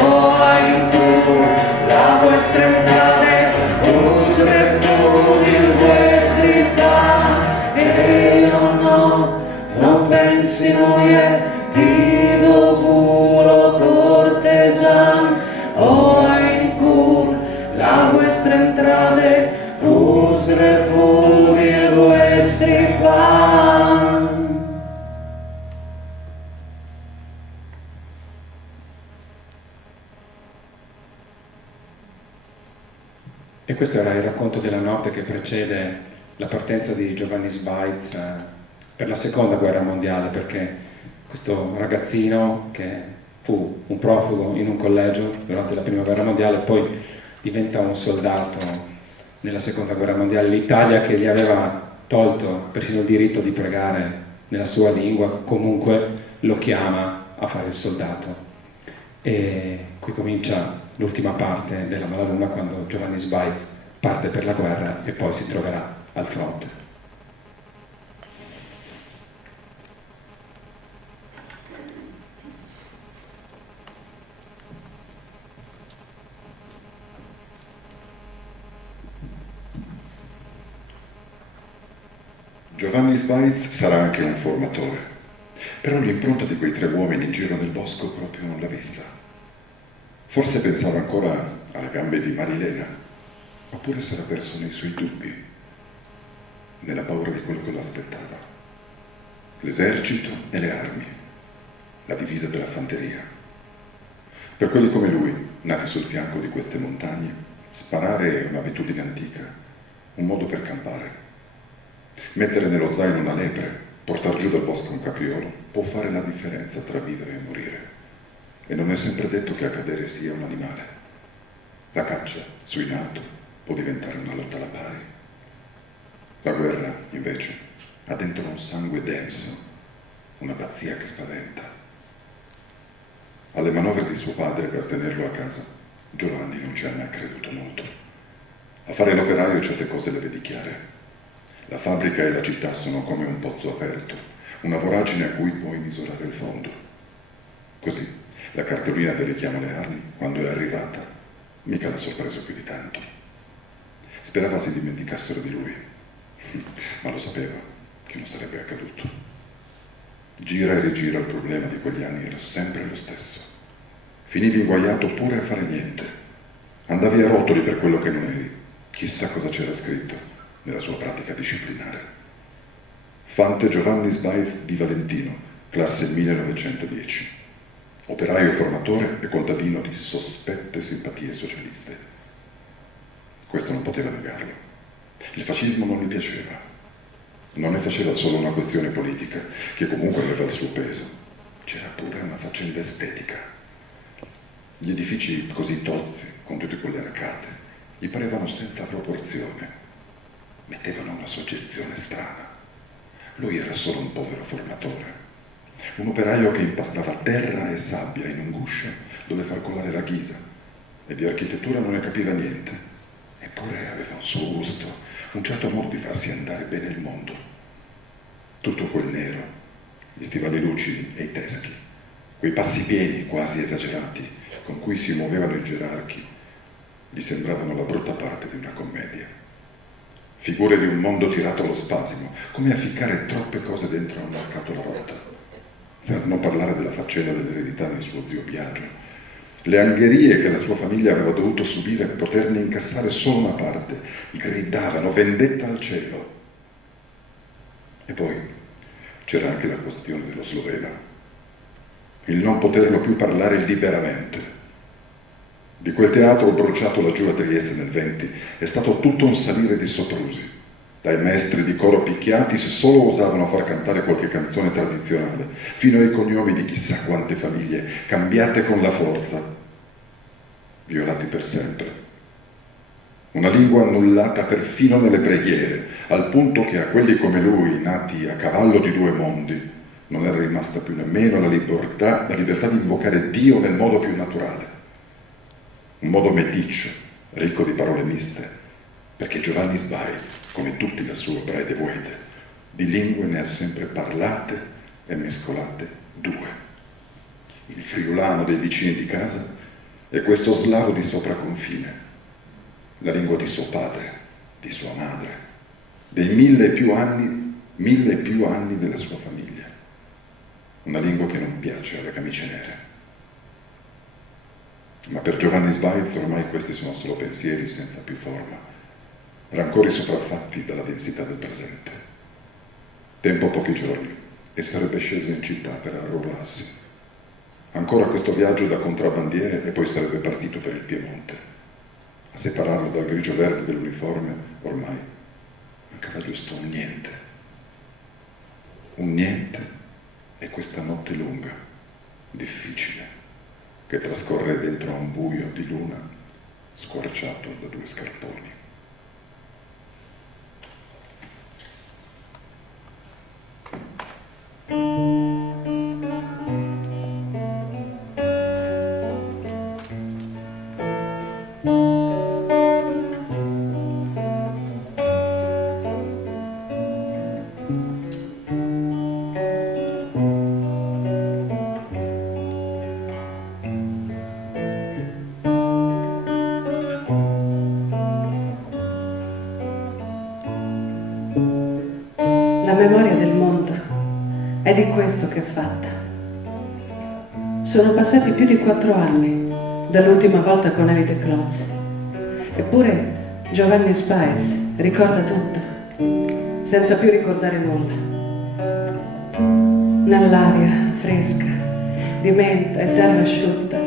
o hai tu la vostra entrare, usre fu il vostri pan, e io no, non pensi muie, dico culo cortesan, o hai tu la vostra entrare, usre fu il vostri pan. E questo era il racconto della notte che precede la partenza di Giovanni Sbaitz per la seconda guerra mondiale, perché questo ragazzino che fu un profugo in un collegio durante la prima guerra mondiale poi diventa un soldato nella seconda guerra mondiale. L'Italia, che gli aveva tolto persino il diritto di pregare nella sua lingua, comunque lo chiama a fare il soldato. E qui comincia l'ultima parte della Malaluna, quando Giovanni Sbaitz parte per la guerra e poi si troverà al fronte. Giovanni Sbaitz sarà anche un formatore, però l'impronta di quei 3 uomini in giro nel bosco proprio non l'ha vista. Forse pensava ancora alle gambe di Marilena, oppure s'era perso nei suoi dubbi, nella paura di quello che lo aspettava. L'esercito e le armi, la divisa della fanteria, Per quelli come lui, nati sul fianco di queste montagne, sparare è un'abitudine antica, un modo per campare. Mettere nello zaino una lepre, portar giù dal bosco un capriolo, può fare la differenza tra vivere e morire. E non è sempre detto che a cadere sia un animale. La caccia, su in alto, può diventare una lotta alla pari. La guerra, invece, ha dentro un sangue denso, una pazzia che spaventa. Alle manovre di suo padre per tenerlo a casa, Giovanni non ci ha mai creduto molto. A fare l'operaio certe cose le vedi chiare. La fabbrica e la città sono come un pozzo aperto, una voragine a cui puoi misurare il fondo. Così, la cartolina del richiamo alle armi, quando è arrivata, mica l'ha sorpreso più di tanto. Sperava si dimenticassero di lui, ma lo sapeva che non sarebbe accaduto. Gira e rigira il problema di quegli anni era sempre lo stesso. Finivi inguaiato pure a fare niente. Andavi a rotoli per quello che non eri. Chissà cosa c'era scritto nella sua pratica disciplinare. Fante Giovanni Sbaiz di Valentino, classe 1910. Operaio formatore e contadino di sospette simpatie socialiste. Questo non poteva negarlo. Il fascismo non gli piaceva. Non ne faceva solo una questione politica, che comunque aveva il suo peso. C'era pure una faccenda estetica. Gli edifici così tozzi, con tutte quelle arcate, gli parevano senza proporzione. Mettevano una soggezione strana. Lui era solo un povero formatore. Un operaio che impastava terra e sabbia in un guscio dove far colare la ghisa e di architettura non ne capiva niente. Eppure aveva un suo gusto, un certo modo di farsi andare bene il mondo. Tutto quel nero, gli stivali lucidi e i teschi, quei passi pieni quasi esagerati con cui si muovevano i gerarchi, gli sembravano la brutta parte di una commedia. Figure di un mondo tirato allo spasimo, come a ficcare troppe cose dentro a una scatola rotta. Per non parlare della faccenda dell'eredità del suo zio Biagio, le angherie che la sua famiglia aveva dovuto subire per poterne incassare solo una parte, gridavano vendetta al cielo. E poi c'era anche la questione dello sloveno, il non poterlo più parlare liberamente. Di quel teatro bruciato laggiù a Trieste nel 20 è stato tutto un salire di soprusi. Dai maestri di coro picchiati se solo osavano far cantare qualche canzone tradizionale, fino ai cognomi di chissà quante famiglie, cambiate con la forza, violati per sempre. Una lingua annullata perfino nelle preghiere, al punto che a quelli come lui, nati a cavallo di due mondi, non era rimasta più nemmeno la libertà di invocare Dio nel modo più naturale. Un modo meticcio, ricco di parole miste, perché Giovanni Sbaiz, come tutti lassù a Bredevoide, di lingue ne ha sempre parlate e mescolate due. Il friulano dei vicini di casa e questo slavo di sopraconfine, la lingua di suo padre, di sua madre, dei 1000 e più anni della sua famiglia. Una lingua che non piace alle camicie nere. Ma per Giovanni Sbaiz ormai questi sono solo pensieri senza più forma, rancori sopraffatti dalla densità del presente. Tempo pochi giorni e sarebbe sceso in città per arruolarsi. Ancora questo viaggio da contrabbandiere e poi sarebbe partito per il Piemonte. A separarlo dal grigio verde dell'uniforme ormai mancava giusto un niente. Un niente e questa notte lunga, difficile, che trascorre dentro a un buio di luna squarciato da due scarponi. La memoria del mondo è di questo che è fatta. Sono passati più di 4 anni dall'ultima volta con Elite Klotz. Eppure Giovanni Sbaiz ricorda tutto, senza più ricordare nulla. Nell'aria fresca di menta e terra asciutta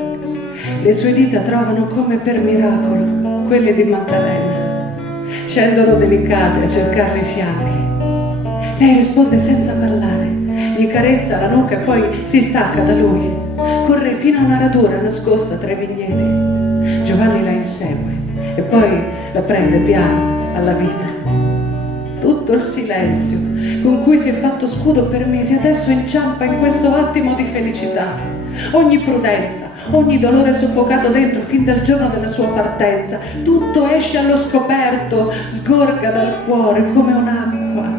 Le sue dita trovano come per miracolo quelle di Maddalena. Scendono delicate a cercarle i fianchi. Lei risponde senza parlare, gli carezza la nuca e poi si stacca da lui. Corre fino a una radura nascosta tra i vigneti. Giovanni la insegue e poi la prende piano alla vita. Tutto il silenzio con cui si è fatto scudo per mesi adesso inciampa in questo attimo di felicità. Ogni prudenza, ogni dolore soffocato dentro fin dal giorno della sua partenza, tutto esce allo scoperto, sgorga dal cuore come un'acqua,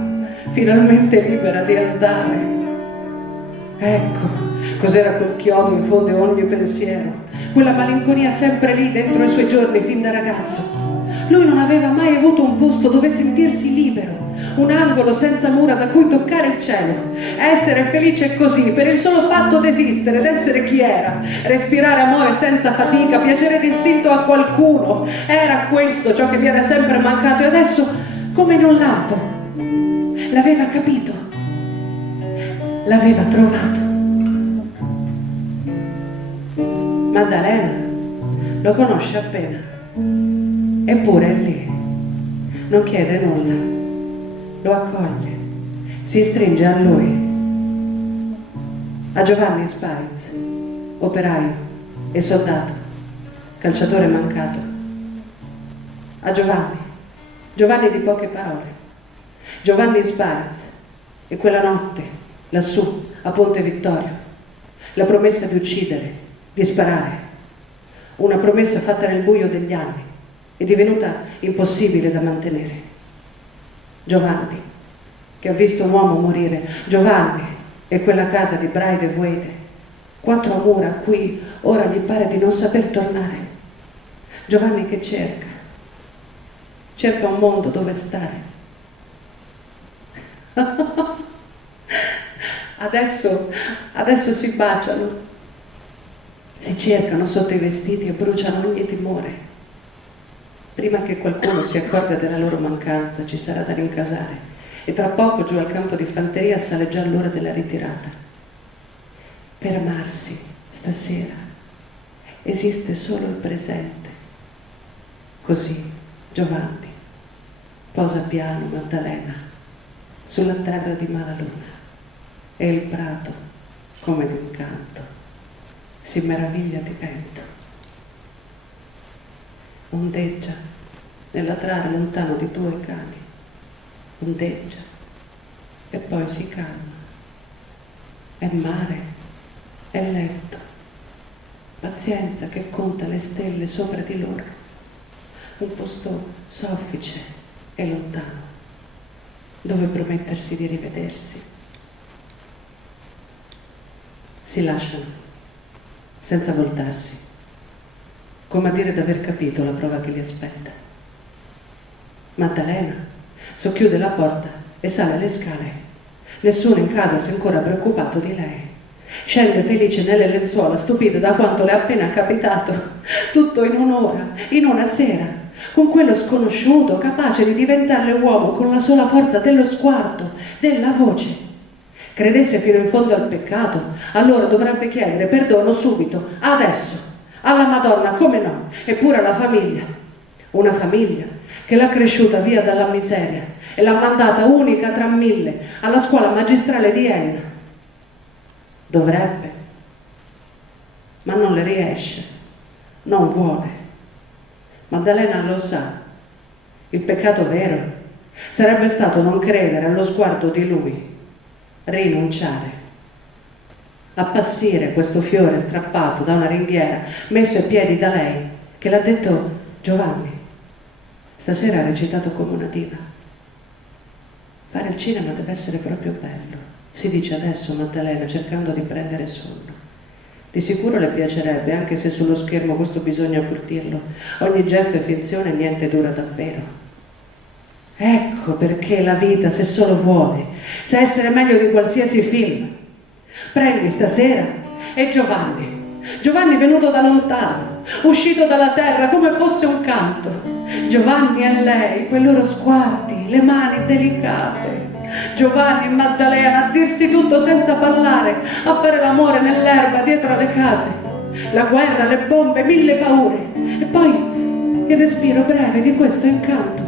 finalmente libera di andare. Ecco cos'era quel chiodo in fondo a ogni pensiero, quella malinconia sempre lì dentro i suoi giorni fin da ragazzo. Lui non aveva mai avuto un posto dove sentirsi libero, un angolo senza mura da cui toccare il cielo, essere felice così per il solo fatto d'esistere, d'essere chi era, respirare amore senza fatica, piacere distinto a qualcuno. Era questo ciò che gli era sempre mancato e adesso, come in un lampo, l'aveva capito, l'aveva trovato. Maddalena lo conosce appena. Eppure è lì, non chiede nulla, lo accoglie, si stringe a lui. A Giovanni Spaiz, operaio e soldato, calciatore mancato. A Giovanni di poche parole, Giovanni Spaiz e quella notte, lassù, a Ponte Vittorio, la promessa di uccidere, di sparare, una promessa fatta nel buio degli anni, è divenuta impossibile da mantenere. Giovanni, che ha visto un uomo morire, Giovanni e quella casa di Braide e Weide, 4 mura a cui ora gli pare di non saper tornare. Giovanni che cerca un mondo dove stare. Adesso si baciano, si cercano sotto i vestiti e bruciano ogni timore. Prima che qualcuno si accorga della loro mancanza, ci sarà da rincasare e tra poco giù al campo di fanteria sale già l'ora della ritirata. Per amarsi stasera esiste solo il presente. Così Giovanni posa piano Maddalena sulla terra di Malaluna e il prato, come d'incanto, si meraviglia di vento. Ondeggia nella trave lontano di 2 cani, ondeggia e poi si calma. È mare, è letto, pazienza che conta le stelle sopra di loro, un posto soffice e lontano, dove promettersi di rivedersi. Si lasciano, senza voltarsi, come a dire d'aver capito la prova che li aspetta. Maddalena socchiude la porta e sale le scale. Nessuno in casa si è ancora preoccupato di lei. Scende felice nelle lenzuola, stupita da quanto le è appena capitato, tutto in un'ora, in una sera, con quello sconosciuto, capace di diventarle uomo con la sola forza dello sguardo, della voce. Credesse fino in fondo al peccato, allora dovrebbe chiedere perdono subito, adesso, alla Madonna, come no, eppure alla famiglia. Una famiglia che l'ha cresciuta via dalla miseria e l'ha mandata unica tra 1000 alla scuola magistrale di Enna. Dovrebbe, ma non le riesce, non vuole. Maddalena lo sa, il peccato vero sarebbe stato non credere allo sguardo di lui, rinunciare, appassire questo fiore strappato da una ringhiera messo ai piedi da lei, che l'ha detto: Giovanni, stasera ha recitato come una diva. Fare il cinema deve essere proprio bello, si dice adesso Maddalena, cercando di prendere sonno. Di sicuro le piacerebbe, anche se sullo schermo questo bisogna pur dirlo, ogni gesto è finzione e niente dura davvero. Ecco perché la vita, se solo vuole, sa essere meglio di qualsiasi film. Prendi stasera e Giovanni venuto da lontano, uscito dalla terra come fosse un canto. Giovanni e lei, quei loro sguardi, le mani delicate. Giovanni e Maddalena a dirsi tutto senza parlare, a fare l'amore nell'erba dietro alle case. la guerra, le bombe, 1000 paure. E poi il respiro breve di questo incanto.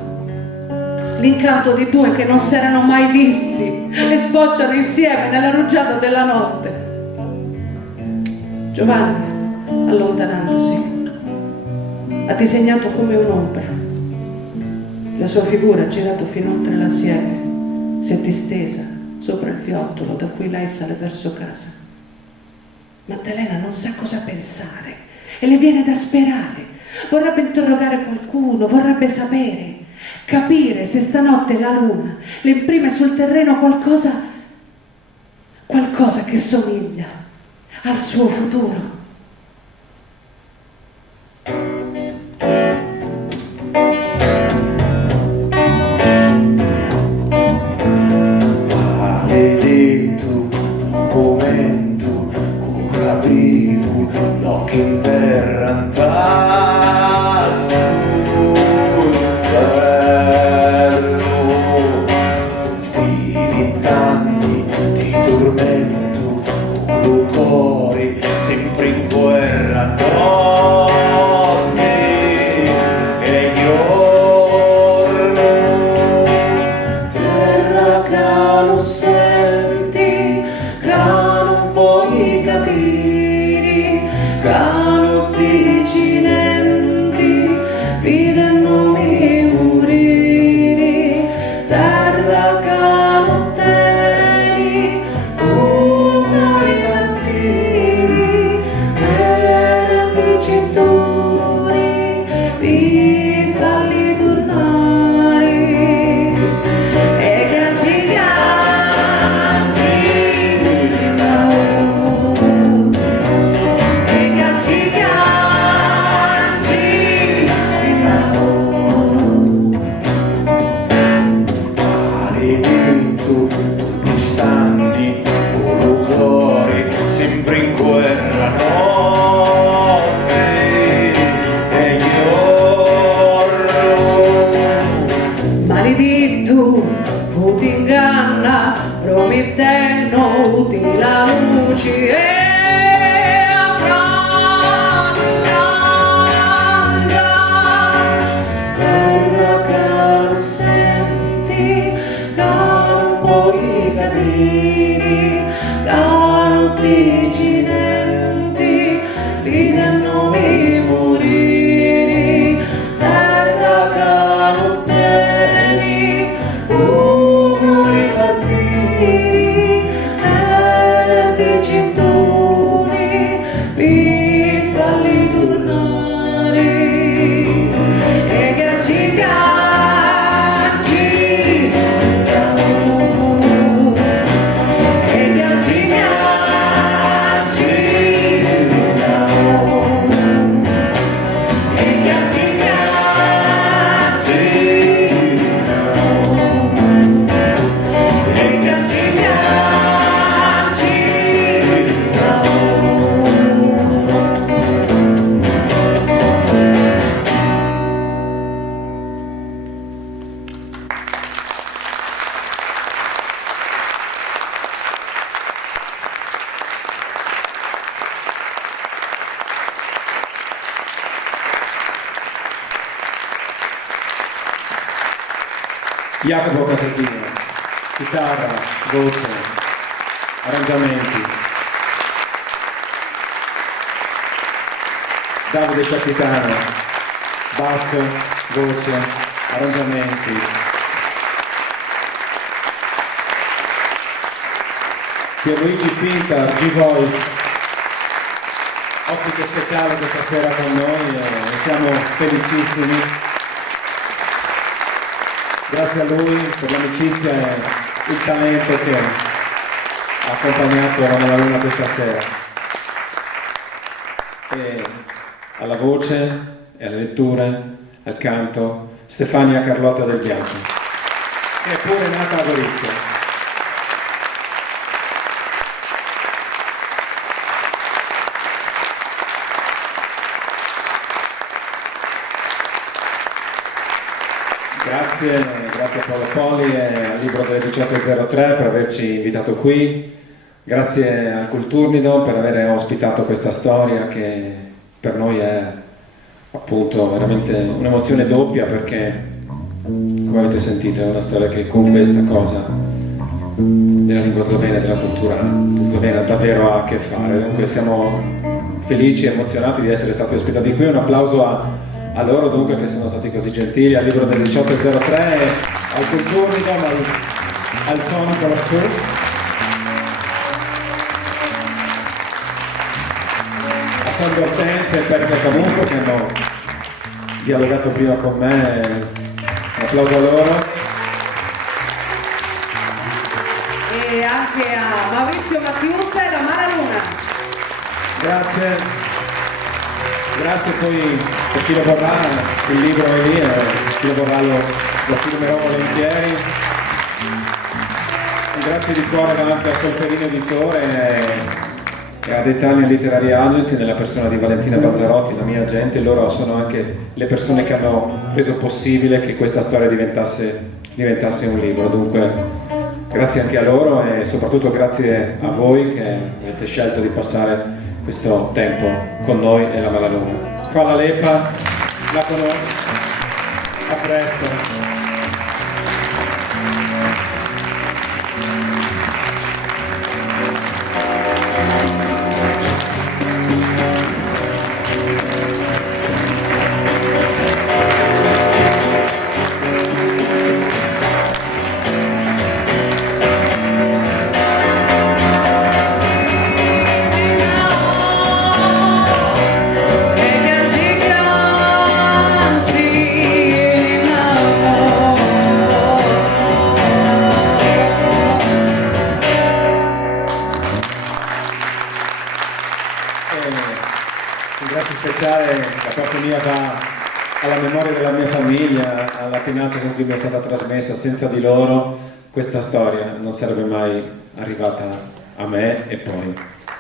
L'incanto di due che non si erano mai visti e sbocciano insieme nella rugiada della notte. Giovanni, allontanandosi, ha disegnato come un'ombra. La sua figura ha girato fin oltre la siepe, si è distesa sopra il viottolo da cui lei sale verso casa. Maddalena non sa cosa pensare e le viene da sperare. Vorrebbe interrogare qualcuno, vorrebbe sapere, capire se stanotte la luna le imprime sul terreno qualcosa che somiglia al suo futuro. Maledetto documento, ora vivo l'occhio in terra antasto inferno. Sti 20 anni di tormento, cuori sempre in guerra, notte e giorno. Terra che non senti, che non vuoi capire, che non dici niente, vita non mi morire. Terra che non tieni, cuore battiri, per cinture, vi falli tornare. E canci canci di nuovo, e canci canci di nuovo. Maledetto, tutti stanni, un cuore sempre in guerra, notte e giorno. Maledetto, tu ti inganna, promettendoti la luce e terra che non senti, che non vuoi capire, che non dici niente, vita non mi morire. Terra che non tieni, cuori battiri, e di cinture, vi falli tornare. E canci canci di nuovo, e canci canci di nuovo, e canci canci di nuovo, e canci canci di nuovo. Jacopo Casatino, chitarra, voce, arrangiamenti. Davide Sciacchitano, basso, voce, arrangiamenti. Pierluigi Pinta, G-Voice, ospite speciale questa sera con noi e siamo felicissimi. Grazie a lui per l'amicizia e il talento che ha accompagnato la Luna questa sera. E alla voce e alle letture, al canto, Stefania Carlotta Del Bianco, che è pure nata a Gorizia. Grazie a Paolo Poli e al Libro delle 18.03 per averci invitato qui. Grazie al Culturnidom per aver ospitato questa storia che per noi è appunto veramente un'emozione doppia, perché come avete sentito è una storia che con questa cosa della lingua slovena e della cultura slovena davvero ha a che fare. Dunque siamo felici e emozionati di essere stati ospitati qui. Un applauso a loro dunque che sono stati così gentili, al libro del 1803, al Culturnidom, al fonico lassù. A Sandro Ortenzia e Perca Camuffo che hanno dialogato prima con me. Un applauso a loro. E anche a Maurizio Mattiuzza e da Mara Luna. Grazie. Grazie poi per chi lo vorrà, il libro è lì, chi lo vorrà lo firmerò volentieri. Un grazie di cuore anche a Solferino Editore e ad Etania Literary Agency nella persona di Valentina Bazzarotti, la mia agente. Loro sono anche le persone che hanno reso possibile che questa storia diventasse un libro. Dunque grazie anche a loro e soprattutto grazie a voi che avete scelto di passare questo tempo con noi e la Malaluna. Qua la Lepa, la conosci, a presto. Un grazie speciale da parte mia alla memoria della mia famiglia, alla tenacia con cui mi è stata trasmessa. Senza di loro questa storia non sarebbe mai arrivata a me e poi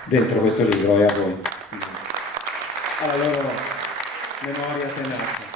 dentro questo libro e a voi. Alla loro memoria tenacia.